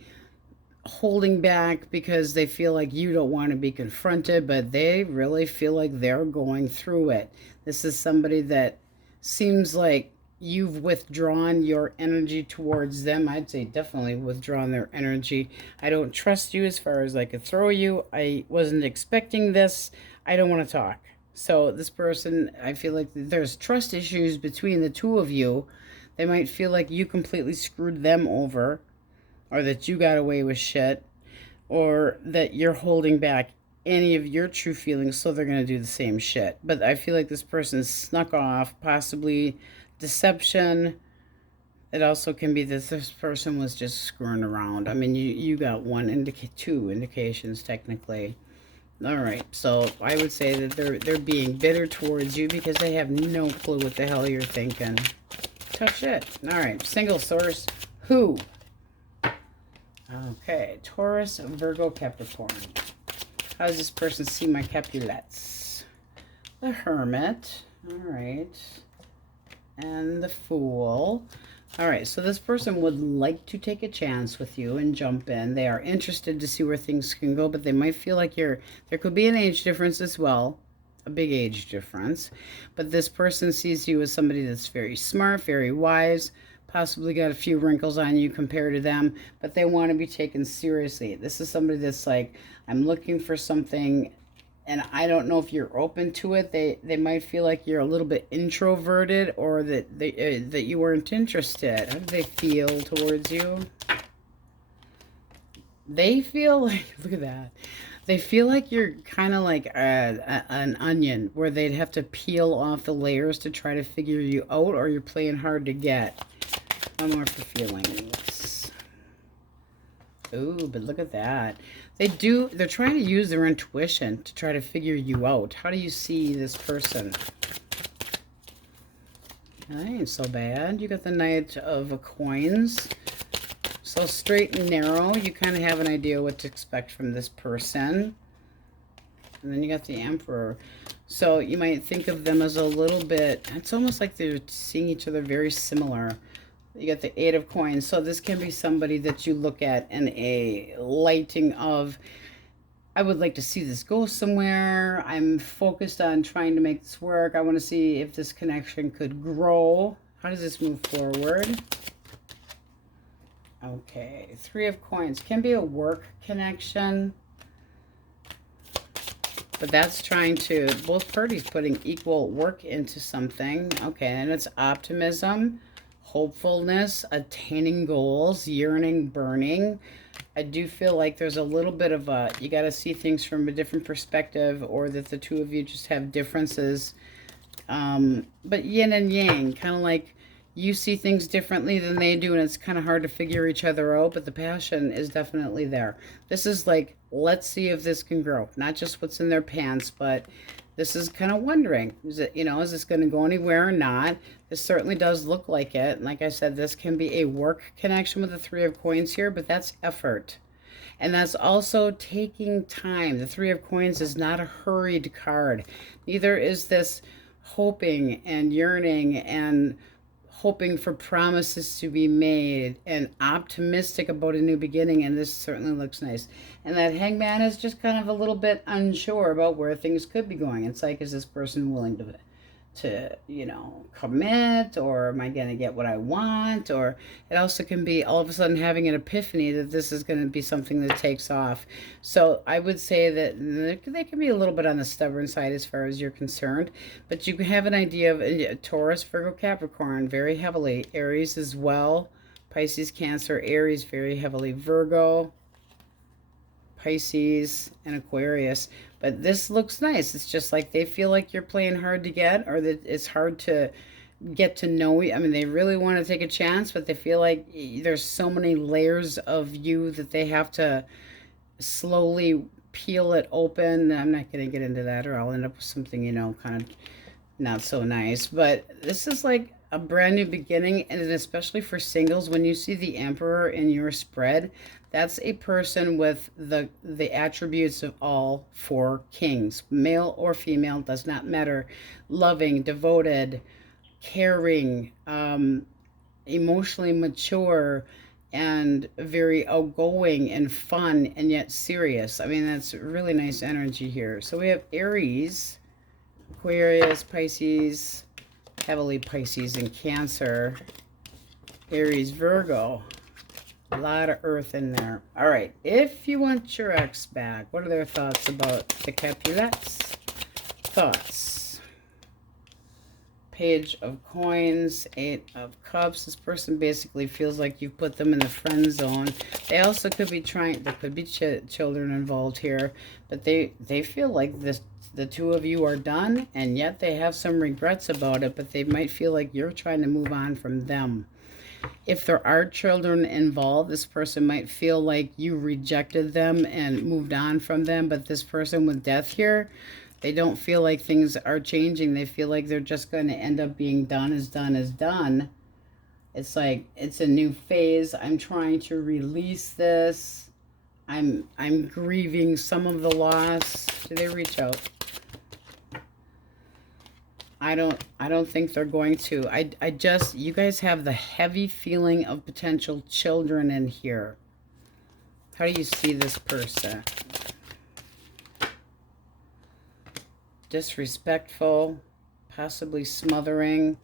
holding back because they feel like you don't want to be confronted, but they really feel like they're going through it. This is somebody that seems like you've withdrawn your energy towards them. I'd say definitely withdrawn their energy. I don't trust you as far as I could throw you. I wasn't expecting this. I don't want to talk. So this person, I feel like there's trust issues between the two of you. They might feel like you completely screwed them over, or that you got away with shit, or that you're holding back any of your true feelings, so they're going to do the same shit. But I feel like this person snuck off, possibly deception. It also can be that this person was just screwing around. I mean, you got two indications technically. All right, so I would say that they're being bitter towards you because they have no clue what the hell you're thinking. Tough shit. All right, single source. Who? Okay, Taurus, Virgo, Capricorn. How does this person see my Capulets? The Hermit. All right. And the Fool. All right, so this person would like to take a chance with you and jump in. They are interested to see where things can go, but they might feel like there could be an age difference as well, a big age difference. But this person sees you as somebody that's very smart, very wise, possibly got a few wrinkles on you compared to them, but they want to be taken seriously. This is somebody that's like, I'm looking for something, and I don't know if you're open to it. They might feel like you're a little bit introverted, or that that you weren't interested. How do they feel towards you? They feel like, look at that. They feel like you're kind of like an onion, where they'd have to peel off the layers to try to figure you out, or you're playing hard to get. One more for feelings. Ooh, but look at that. They're trying to use their intuition to try to figure you out. How do you see this person? That ain't so bad. You got the Knight of Coins. So straight and narrow. You kind of have an idea what to expect from this person. And then you got the Emperor. So you might think of them as a little bit, it's almost like they're seeing each other very similar. You got the Eight of Coins. So this can be somebody that you look at in a lighting of, I would like to see this go somewhere. I'm focused on trying to make this work. I want to see if this connection could grow. How does this move forward? Okay, Three of Coins. Can be a work connection. But that's trying to, both parties putting equal work into something. Okay, and it's optimism, hopefulness, attaining goals, yearning, burning. I do feel like there's a little bit of a, you got to see things from a different perspective, or that the two of you just have differences. But yin and yang, kind of like you see things differently than they do, and it's kind of hard to figure each other out, but the passion is definitely there. This is like, let's see if this can grow. Not just what's in their pants, but this is kind of wondering, is it, is this going to go anywhere or not? This certainly does look like it. And like I said, this can be a work connection with the Three of Coins here, but that's effort. And that's also taking time. The Three of Coins is not a hurried card. Neither is this hoping and yearning and hoping for promises to be made and optimistic about a new beginning, and this certainly looks nice. And that Hangman is just kind of a little bit unsure about where things could be going. It's like, is this person willing to commit, or am I going to get what I want? Or it also can be all of a sudden having an epiphany that this is going to be something that takes off. So I would say that they can be a little bit on the stubborn side as far as you're concerned, but you can have an idea of Taurus, Virgo, Capricorn very heavily, Aries as well, Pisces, Cancer, Aries very heavily, Virgo, Pisces, and Aquarius. But this looks nice. It's just like they feel like you're playing hard to get, or that it's hard to get to know you. I mean, they really want to take a chance, but they feel like there's so many layers of you that they have to slowly peel it open. I'm not going to get into that, or I'll end up with something, kind of not so nice. But this is like a brand new beginning, and especially for singles, when you see the Emperor in your spread, that's a person with the attributes of all four kings, male or female, does not matter. Loving, devoted, caring, emotionally mature, and very outgoing and fun, and yet serious. I mean, that's really nice energy here. So we have Aries, Aquarius, Pisces, heavily Pisces and Cancer, Aries, Virgo. A lot of earth in there. All right, if you want your ex back, what are their thoughts about the Capulets? Thoughts. Page of Coins, 8 of Cups. This person basically feels like you've put them in the friend zone. They also could be trying, there could be children involved here, but they feel like the two of you are done, and yet they have some regrets about it, but they might feel like you're trying to move on from them. If there are children involved, this person might feel like you rejected them and moved on from them, but this person with death here, they don't feel like things are changing. They feel like they're just going to end up being done is done is done. It's like, it's a new phase. I'm trying to release this. I'm grieving some of the loss. Did they reach out? I don't think they're going to. I just, you guys have the heavy feeling of potential children in here. How do you see this person? Disrespectful, possibly smothering.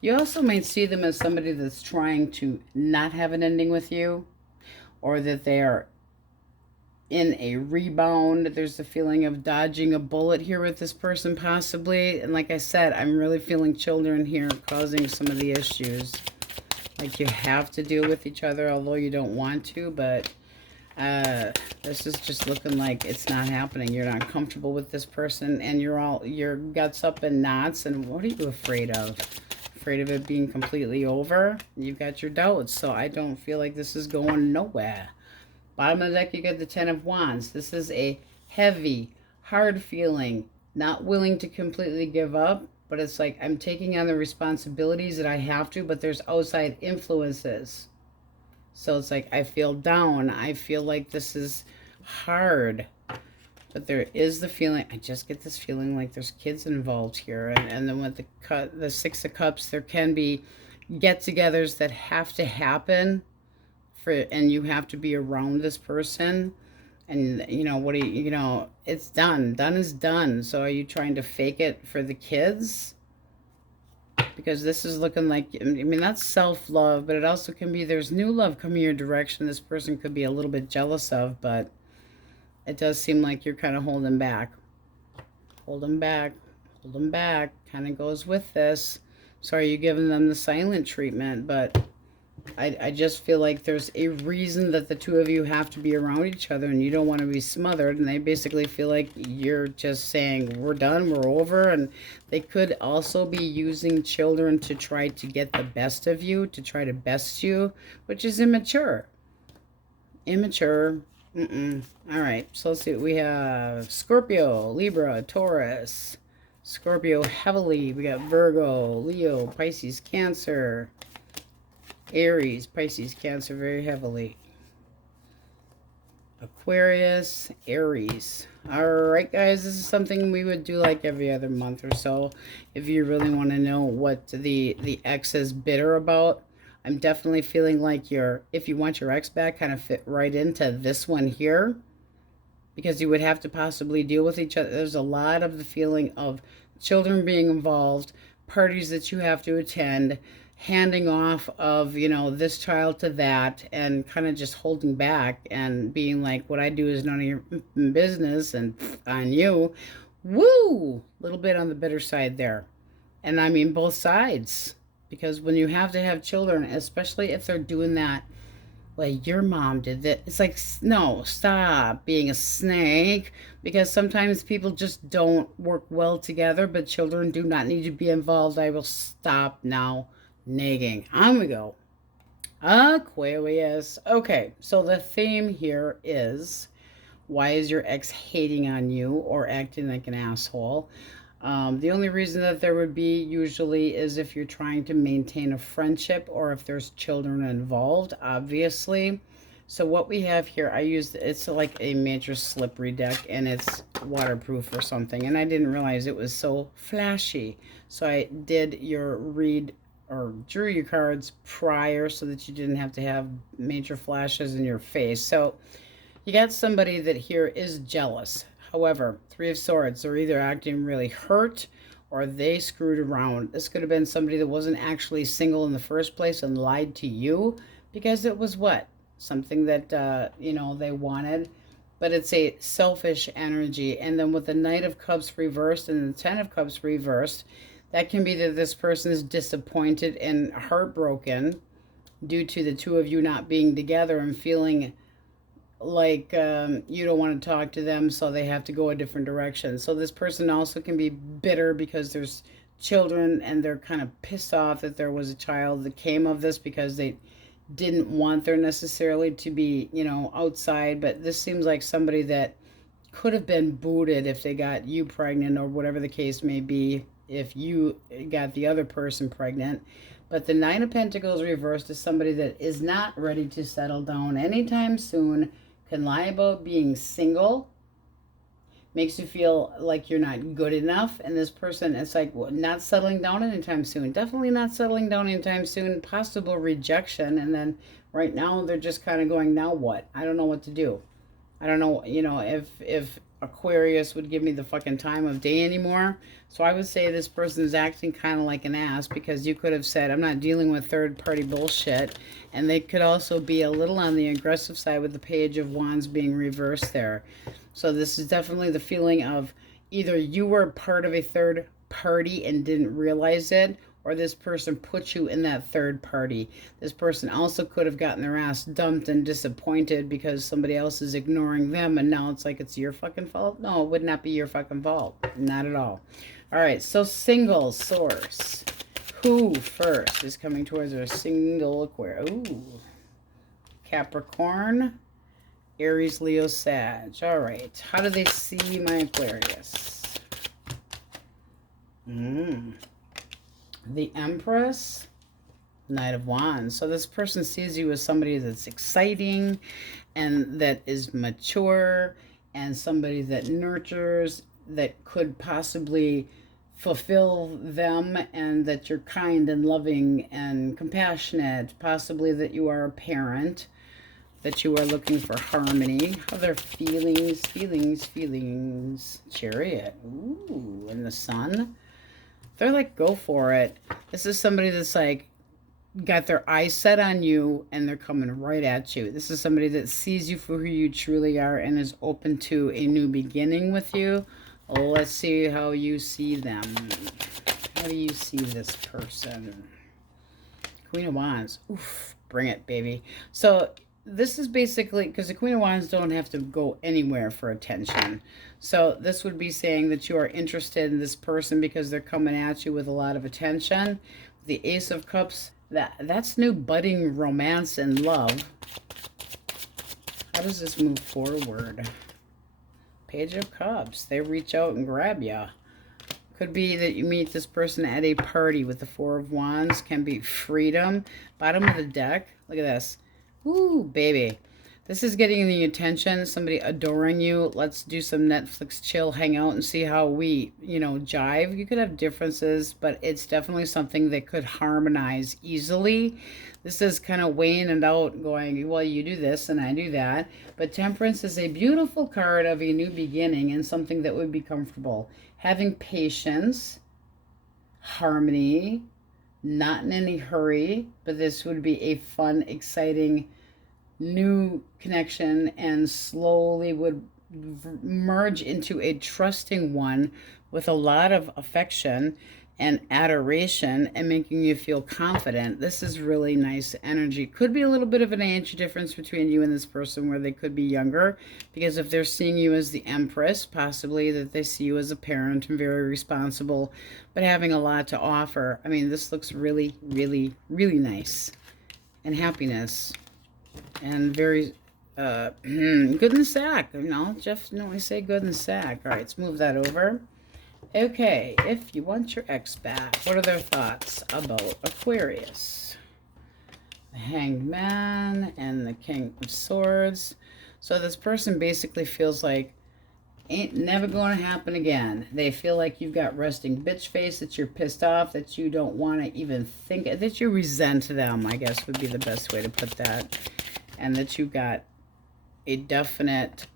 You also might see them as somebody that's trying to not have an ending with you, or that they are in a rebound. There's the feeling of dodging a bullet here with this person possibly. And like I said, I'm really feeling children here causing some of the issues. Like you have to deal with each other, although you don't want to, but this is just looking like it's not happening. You're not comfortable with this person, and your guts up in knots. And what are you afraid of? Afraid of it being completely over? You've got your doubts, so I don't feel like this is going nowhere. Bottom of the deck, you get the 10 of Wands. This is a heavy, hard feeling, not willing to completely give up, but it's like I'm taking on the responsibilities that I have to, but there's outside influences. So it's like I feel down. I feel like this is hard. But there is the feeling, I just get this feeling like there's kids involved here. And then with the 6 of Cups, there can be get-togethers that have to happen, and you have to be around this person. And, you know, what do you know, it's done. Done is done. So are you trying to fake it for the kids? Because this is looking like, I mean, that's self-love, but it also can be there's new love coming your direction. This person could be a little bit jealous of, but it does seem like you're kind of holding back. Holding back. Holding back. Kind of goes with this. So are you giving them the silent treatment? But I just feel like there's a reason that the two of you have to be around each other, and you don't want to be smothered, and they basically feel like you're just saying, we're done, we're over. And they could also be using children to try to get the best of you, to try to best you, which is immature. Immature. All right, so let's see what we have. Scorpio, Libra, Taurus. Scorpio heavily. We got Virgo, Leo, Pisces, Cancer. Aries, Pisces, Cancer very heavily. Aquarius, Aries. All right, guys, this is something we would do like every other month or so. If you really want to know what the ex is bitter about, I'm definitely feeling like if you want your ex back, kind of fit right into this one here, because you would have to possibly deal with each other. There's a lot of the feeling of children being involved, parties that you have to attend, handing off of, you know, this child to that, and kind of just holding back and being like, what I do is none of your business, and on you. Woo! A little bit on the bitter side there. And I mean both sides. Because when you have to have children, especially if they're doing that, like your mom did that, it's like, no, stop being a snake. Because sometimes people just don't work well together, but children do not need to be involved. I will stop now nagging. On we go. Aquarius. Okay, so the theme here is, why is your ex hating on you or acting like an asshole? The only reason that there would be usually is if you're trying to maintain a friendship, or if there's children involved, obviously. So what we have here, it's like a major slippery deck, and it's waterproof or something, and I didn't realize it was so flashy. So I did your read, or drew your cards prior, so that you didn't have to have major flashes in your face. So you got somebody that here is jealous. However, 3 of Swords, they're either acting really hurt, or they screwed around. This could have been somebody that wasn't actually single in the first place and lied to you, because it was what? Something that, you know, they wanted. But it's a selfish energy. And then with the Knight of Cups reversed and the 10 of Cups reversed, That can be that this person is disappointed and heartbroken due to the two of you not being together and feeling like you don't want to talk to them, so they have to go a different direction. So this person also can be bitter because there's children and they're kind of pissed off that there was a child that came of this because they didn't want there necessarily to be, you know, outside. But this seems like somebody that could have been booted if they got you pregnant, or whatever the case may be, if you got the other person pregnant. But the Nine of Pentacles reversed is somebody that is not ready to settle down anytime soon, can lie about being single, makes you feel like you're not good enough. And this person, it's like, well, not settling down anytime soon. Definitely not settling down anytime soon. Possible rejection. And then right now they're just kind of going, now what? I don't know what to do. I don't know, you know, if Aquarius would give me the fucking time of day anymore. So I would say this person is acting kind of like an ass, because you could have said, I'm not dealing with third-party bullshit. And they could also be a little on the aggressive side with the Page of Wands being reversed there. So this is definitely the feeling of either you were part of a third party and didn't realize it, or this person put you in that third party. This person also could have gotten their ass dumped and disappointed because somebody else is ignoring them, and now it's like it's your fucking fault. No, it would not be your fucking fault. Not at all. All right, so single source. Who first is coming towards our single Aquarius? Ooh. Capricorn, Aries, Leo, Sag. All right, how do they see my Aquarius? The Empress, Knight of Wands. So this person sees you as somebody that's exciting and that is mature and somebody that nurtures, that could possibly fulfill them, and that you're kind and loving and compassionate, possibly that you are a parent, that you are looking for harmony. Other feelings. Chariot. Ooh, and the Sun. They're like, go for it. This is somebody that's like got their eyes set on you and they're coming right at you. This is somebody that sees you for who you truly are and is open to a new beginning with you. Let's see how you see them. How do you see this person? Queen of Wands. Oof, bring it, baby. So this is basically, because the Queen of Wands don't have to go anywhere for attention. So this would be saying that you are interested in this person because they're coming at you with a lot of attention. The Ace of Cups, that's new budding romance and love. How does this move forward? Page of Cups, they reach out and grab you. Could be that you meet this person at a party with the Four of Wands. Can be freedom. Bottom of the deck, look at this. Ooh, baby. This is getting the attention, somebody adoring you. Let's do some Netflix chill, hang out, and see how we, you know, jive. You could have differences, but it's definitely something that could harmonize easily. This is kind of weighing it out, going, well, you do this and I do that. But Temperance is a beautiful card of a new beginning and something that would be comfortable. Having patience, harmony, not in any hurry, but this would be a fun, exciting new connection, and slowly would merge into a trusting one with a lot of affection and adoration and making you feel confident. This is really nice energy. Could be a little bit of an age difference between you and this person, where they could be younger, because if they're seeing you as the Empress, possibly that they see you as a parent and very responsible, but having a lot to offer. I mean, this looks really, really, really nice. And happiness. And very good in the sack. You know, Jeff normally say good in the sack. All right, let's move that over. Okay, if you want your ex back, what are their thoughts about Aquarius? The Hanged Man and the King of Swords. So this person basically feels like ain't never going to happen again. They feel like you've got resting bitch face, that you're pissed off, that you don't want to even think, that you resent them, I guess would be the best way to put that. And that you got a definite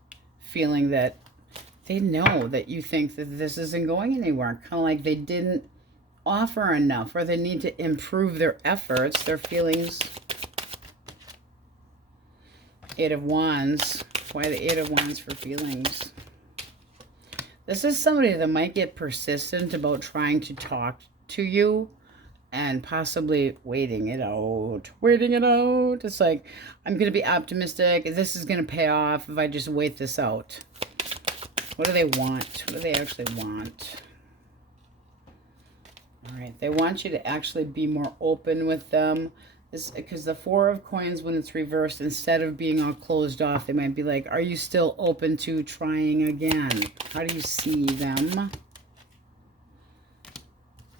feeling that they know that you think that this isn't going anywhere. Kind of like they didn't offer enough, or they need to improve their efforts, their feelings. Eight of Wands. Why the Eight of Wands for feelings? This is somebody that might get persistent about trying to talk to you and possibly waiting it out. Waiting it out. It's like, I'm going to be optimistic. This is going to pay off if I just wait this out. What do they want? What do they actually want? All right, they want you to actually be more open with them. Because the Four of Coins, when it's reversed, instead of being all closed off, they might be like, are you still open to trying again? How do you see them?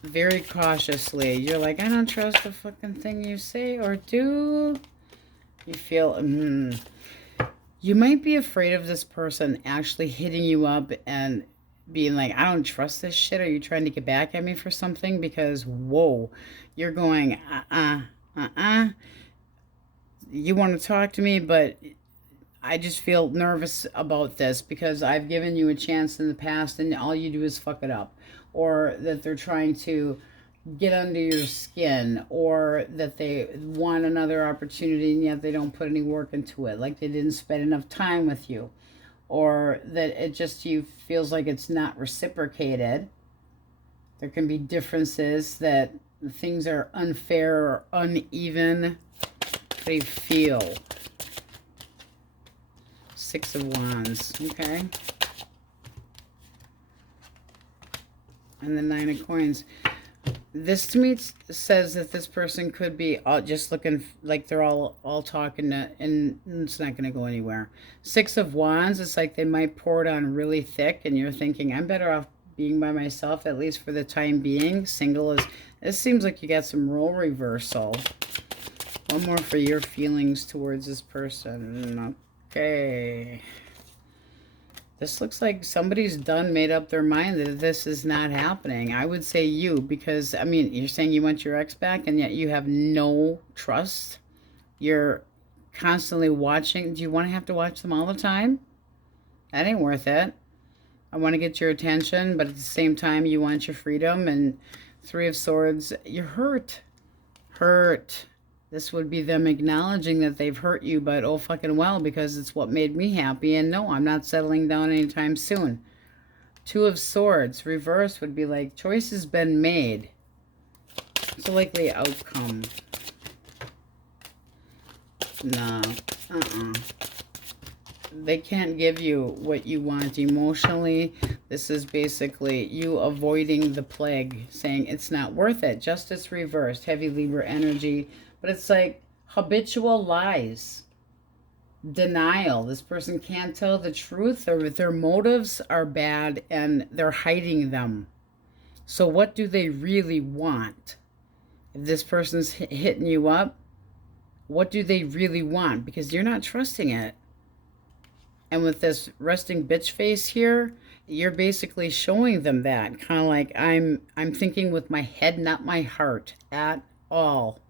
Very cautiously. You're like, I don't trust the fucking thing you say or do. You feel, you might be afraid of this person actually hitting you up and being like, I don't trust this shit. Are you trying to get back at me for something? Because, whoa, you're going, you want to talk to me, but I just feel nervous about this because I've given you a chance in the past and all you do is fuck it up. Or that they're trying to get under your skin, or that they want another opportunity and yet they don't put any work into it, like they didn't spend enough time with you, or that it just feels like it's not reciprocated. There can be differences, that things are unfair or uneven. How do you feel? Six of Wands, okay. And the Nine of Coins. This to me says that this person could be just looking like they're all talking to, and it's not going to go anywhere. Six of Wands, it's like they might pour it on really thick and you're thinking, I'm better off being by myself, at least for the time being. Single is, this seems like you got some role reversal. One more for your feelings towards this person. Okay. This looks like somebody's made up their mind that this is not happening. I would say you, because, I mean, you're saying you want your ex back, and yet you have no trust. You're constantly watching. Do you want to have to watch them all the time? That ain't worth it. I want to get your attention, but at the same time, you want your freedom. And Three of Swords, you're hurt. Hurt. This would be them acknowledging that they've hurt you, but oh fucking well, because it's what made me happy. And no, I'm not settling down anytime soon. Two of Swords, reverse, would be like, choice has been made. It's a likely outcome. No. They can't give you what you want emotionally. This is basically you avoiding the plague, saying it's not worth it. Justice reversed, heavy Libra energy. But it's like habitual lies, denial. This person can't tell the truth, or their motives are bad and they're hiding them. So what do they really want? If this person's hitting you up, what do they really want? Because you're not trusting it. And with this resting bitch face here, you're basically showing them that. Kind of like, I'm thinking with my head, not my heart at all.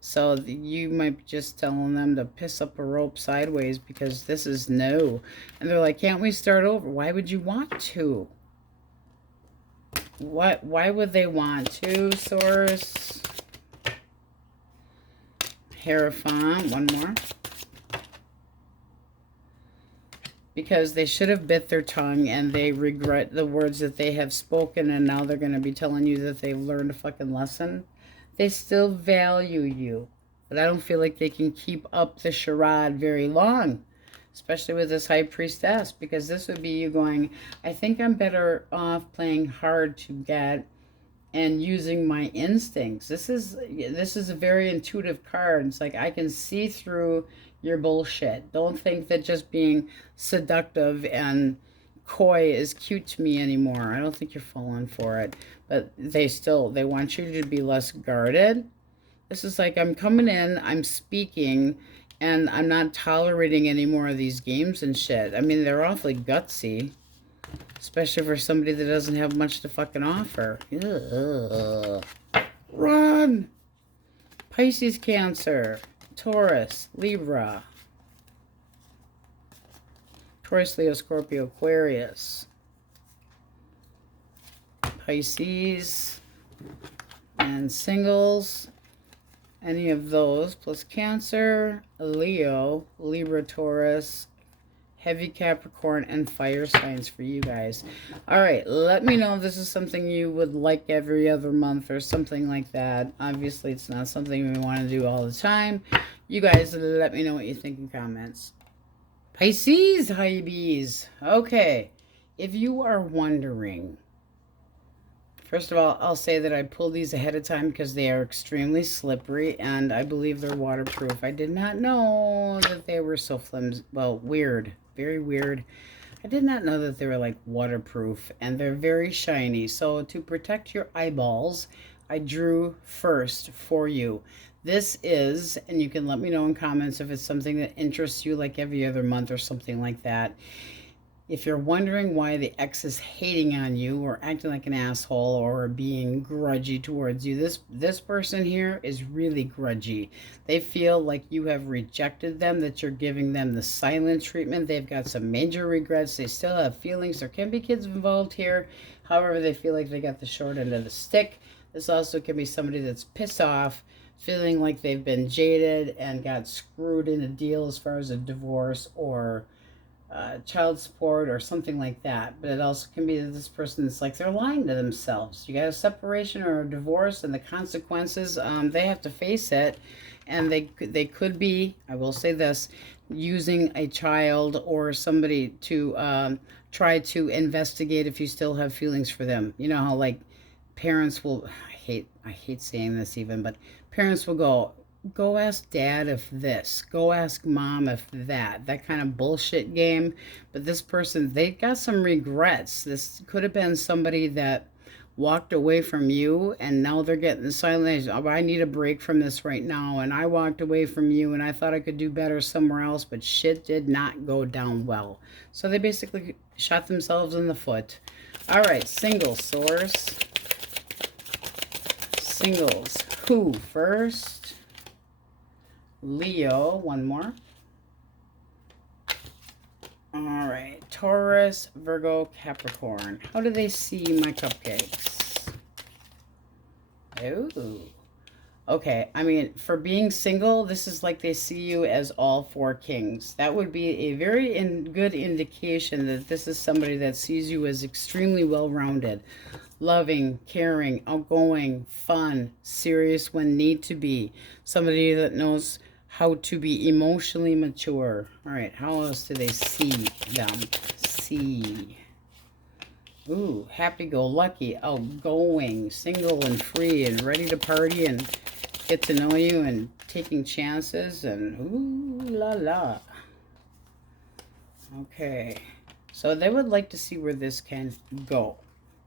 So you might be just telling them to piss up a rope sideways, because this is no. And they're like, can't we start over? Why would you want to? Why would they want to, Source? Hierophant, one more. Because they should have bit their tongue and they regret the words that they have spoken, and now they're going to be telling you that they've learned a fucking lesson. They still value you, but I don't feel like they can keep up the charade very long, especially with this High Priestess, because this would be you going, I think I'm better off playing hard to get and using my instincts. This is a very intuitive card. It's like, I can see through your bullshit. Don't think that just being seductive and coy is cute to me anymore. I don't think you're falling for it. But they want you to be less guarded. This is like, I'm coming in, I'm speaking, and I'm not tolerating any more of these games and shit. I mean, they're awfully gutsy, especially for somebody that doesn't have much to fucking offer. Ugh. Run! Pisces, Cancer, Taurus, Libra, Taurus, Leo, Scorpio, Aquarius, Pisces, and singles, any of those, plus Cancer, Leo, Libra, Taurus, heavy Capricorn, and fire signs for you guys. All right, let me know if this is something you would like every other month or something like that. Obviously, it's not something we want to do all the time. You guys let me know what you think in comments. Pisces, honeybees. Okay, if you are wondering, first of all, I'll say that I pulled these ahead of time because they are extremely slippery, and I believe they're waterproof. I did not know that they were so flimsy. Well, weird. Very weird. I did not know that they were like waterproof, and they're very shiny. So to protect your eyeballs, I drew first for you. This is, and you can let me know in comments if it's something that interests you, like every other month or something like that. If you're wondering why the ex is hating on you or acting like an asshole or being grudgy towards you, this person here is really grudgy. They feel like you have rejected them, that you're giving them the silent treatment. They've got some major regrets. They still have feelings. There can be kids involved here. However, they feel like they got the short end of the stick. This also can be somebody that's pissed off, feeling like they've been jaded and got screwed in a deal as far as a divorce or child support or something like that. But it also can be that this person is like they're lying to themselves. You got a separation or a divorce, and the consequences, they have to face it. And they could be, I will say this, using a child or somebody to try to investigate if you still have feelings for them. You know how like parents will, I hate saying this even, but parents will go ask dad if this, go ask mom if that kind of bullshit game. But this person, they got some regrets. This could have been somebody that walked away from you, and now they're getting silent. Oh, I need a break from this right now, and I walked away from you, and I thought I could do better somewhere else, but shit did not go down well. So they basically shot themselves in the foot. All right, single source. Singles. Who first? Leo. One more. All right. Taurus, Virgo, Capricorn. How do they see my cupcakes? Oh. Okay. I mean, for being single, this is like they see you as all four kings. That would be a very good indication that this is somebody that sees you as extremely well-rounded. Loving, caring, outgoing, fun, serious when need to be. Somebody that knows how to be emotionally mature. All right, how else do they see them? See. Ooh, happy-go-lucky, outgoing, single and free and ready to party and get to know you and taking chances and ooh la la. Okay, so they would like to see where this can go.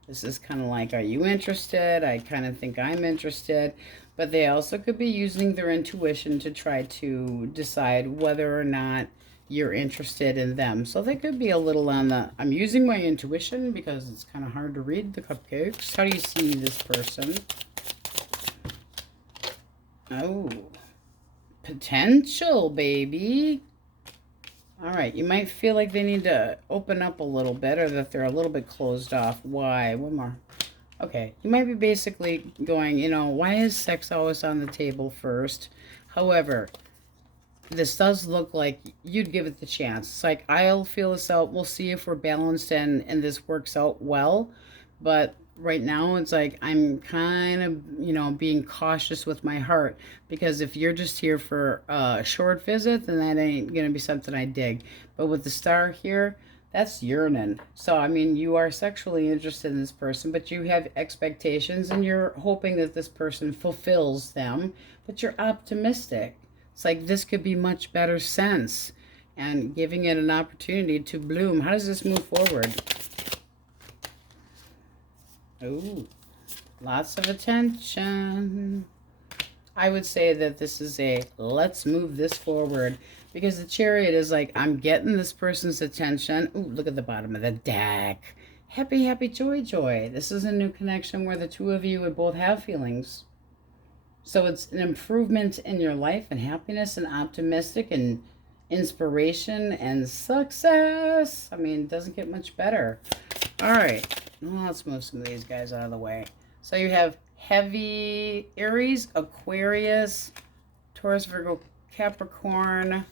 This is kind of like, are you interested? I kind of think I'm interested. But they also could be using their intuition to try to decide whether or not you're interested in them. So they could be a little on the, I'm using my intuition because it's kind of hard to read the cupcakes. How do you see this person? Oh, potential, baby. All right, you might feel like they need to open up a little bit or that they're a little bit closed off. Why? One more. Okay, you might be basically going, you know, why is sex always on the table first? However, this does look like you'd give it the chance. It's like, I'll feel this out. We'll see if we're balanced and this works out well. But right now, it's like I'm kind of, you know, being cautious with my heart. Because if you're just here for a short visit, then that ain't going to be something I dig. But with the star here, that's yearning. So, I mean, you are sexually interested in this person, but you have expectations and you're hoping that this person fulfills them, but you're optimistic. It's like this could be much better sense and giving it an opportunity to bloom. How does this move forward? Ooh, lots of attention. I would say that this is a let's move this forward because the Chariot is like, I'm getting this person's attention. Ooh, look at the bottom of the deck. Happy, happy, joy, joy. This is a new connection where the two of you would both have feelings. So it's an improvement in your life and happiness and optimistic and inspiration and success. I mean, it doesn't get much better. All right, well, let's move some of these guys out of the way. So you have heavy Aries, Aquarius, Taurus, Virgo, Capricorn,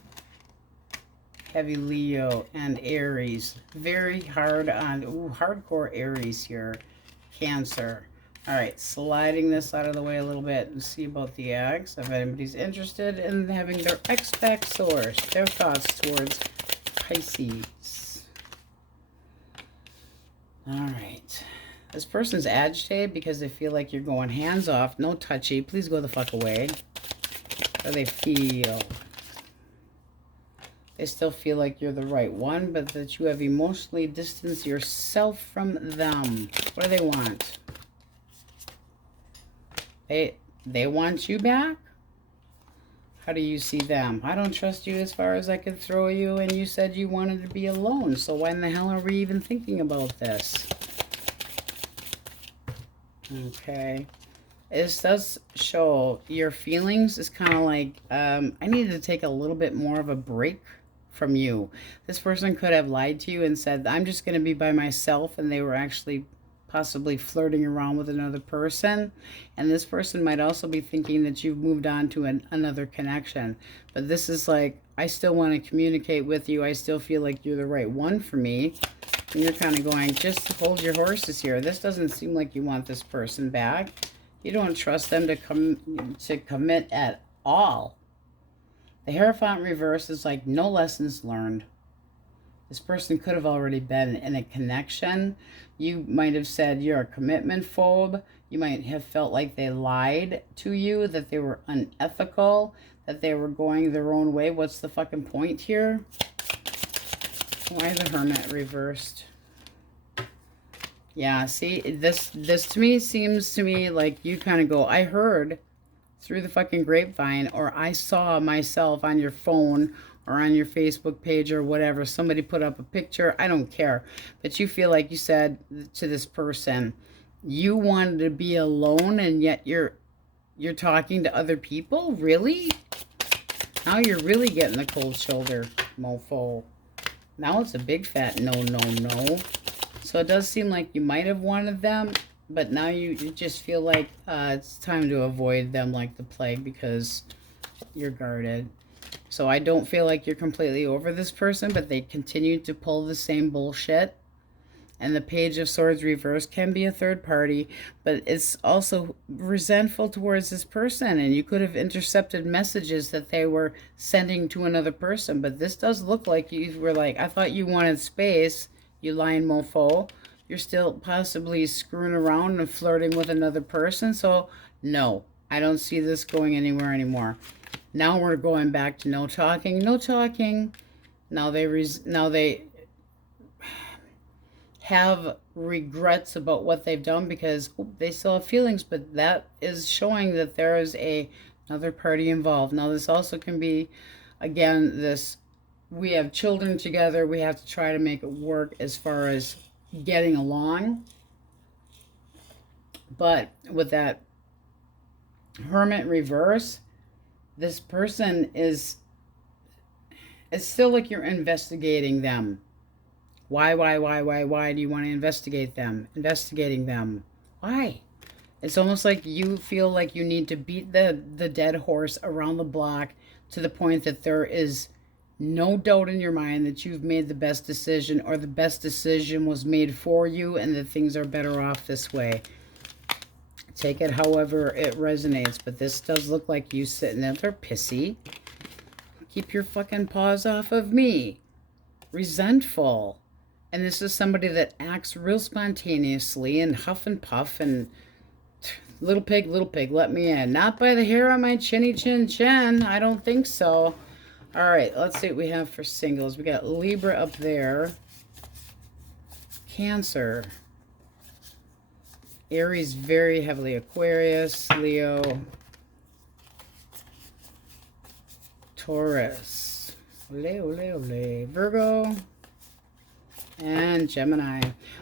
heavy Leo and Aries. Very hard on, hardcore Aries here. Cancer. All right, sliding this out of the way a little bit and see about the eggs. If anybody's interested in having their ex back source, their thoughts towards Pisces. All right. This person's agitated because they feel like you're going hands off, no touchy. Please go the fuck away. How they feel. They still feel like you're the right one, but that you have emotionally distanced yourself from them. What do they want? They want you back? How do you see them? I don't trust you as far as I could throw you, and you said you wanted to be alone. So why in the hell are we even thinking about this? Okay. This does show your feelings is kind of like, I need to take a little bit more of a break from you. This person could have lied to you and said, I'm just going to be by myself, and they were actually possibly flirting around with another person. And this person might also be thinking that you've moved on to another connection. But this is like, I still want to communicate with you. I still feel like you're the right one for me. And you're kind of going, just hold your horses here. This doesn't seem like you want this person back. You don't trust them to commit at all. The Hierophant reverse is like no lessons learned. This person could have already been in a connection. You might have said you're a commitment phobe. You might have felt like they lied to you, that they were unethical, that they were going their own way. What's the fucking point here? Why the Hermit reversed? Yeah, see, this to me seems to me like you kind of go, I heard through the fucking grapevine, or I saw myself on your phone or on your Facebook page or whatever. Somebody put up a picture. I don't care. But you feel like you said to this person, you wanted to be alone, and yet you're talking to other people? Really? Now you're really getting the cold shoulder, mofo. Now it's a big fat no, no, no. So it does seem like you might have wanted them, but now you just feel like it's time to avoid them like the plague because you're guarded. So I don't feel like you're completely over this person, but they continue to pull the same bullshit. And the Page of Swords reverse can be a third party, but it's also resentful towards this person. And you could have intercepted messages that they were sending to another person. But this does look like you were like, I thought you wanted space, you lying mofo. You're still possibly screwing around and flirting with another person. So no, I don't see this going anywhere anymore. Now we're going back to no talking, no talking. Now they have regrets about what they've done because they still have feelings, but that is showing that there is another party involved. Now this also can be, again, this, we have children together, we have to try to make it work as far as getting along. But with that Hermit reverse, this person is, it's still like you're investigating them. Why do you want to investigate them? Investigating them. Why? It's almost like you feel like you need to beat the dead horse around the block to the point that there is no doubt in your mind that you've made the best decision, or the best decision was made for you, and that things are better off this way. Take it however it resonates, but this does look like you sitting there pissy. Keep your fucking paws off of me. Resentful. And this is somebody that acts real spontaneously and huff and puff and little pig, let me in. Not by the hair on my chinny chin chin. I don't think so. All right, let's see what we have for singles. We got Libra up there. Cancer. Aries, very heavily Aquarius. Leo. Taurus. Virgo. And Gemini.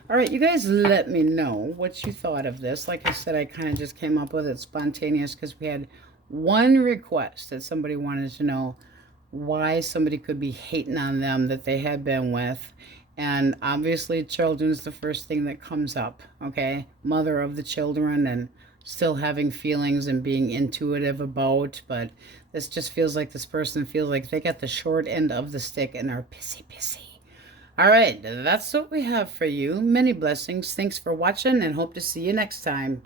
All right, you guys let me know what you thought of this. Like I said, I kind of just came up with it spontaneous because we had one request that somebody wanted to know why somebody could be hating on them that they had been with. And obviously children's the first thing that comes up, okay? Mother of the children, and still having feelings and being intuitive about, but this just feels like this person feels like they got the short end of the stick and are pissy. All right, that's what we have for you. Many blessings. Thanks for watching and hope to see you next time.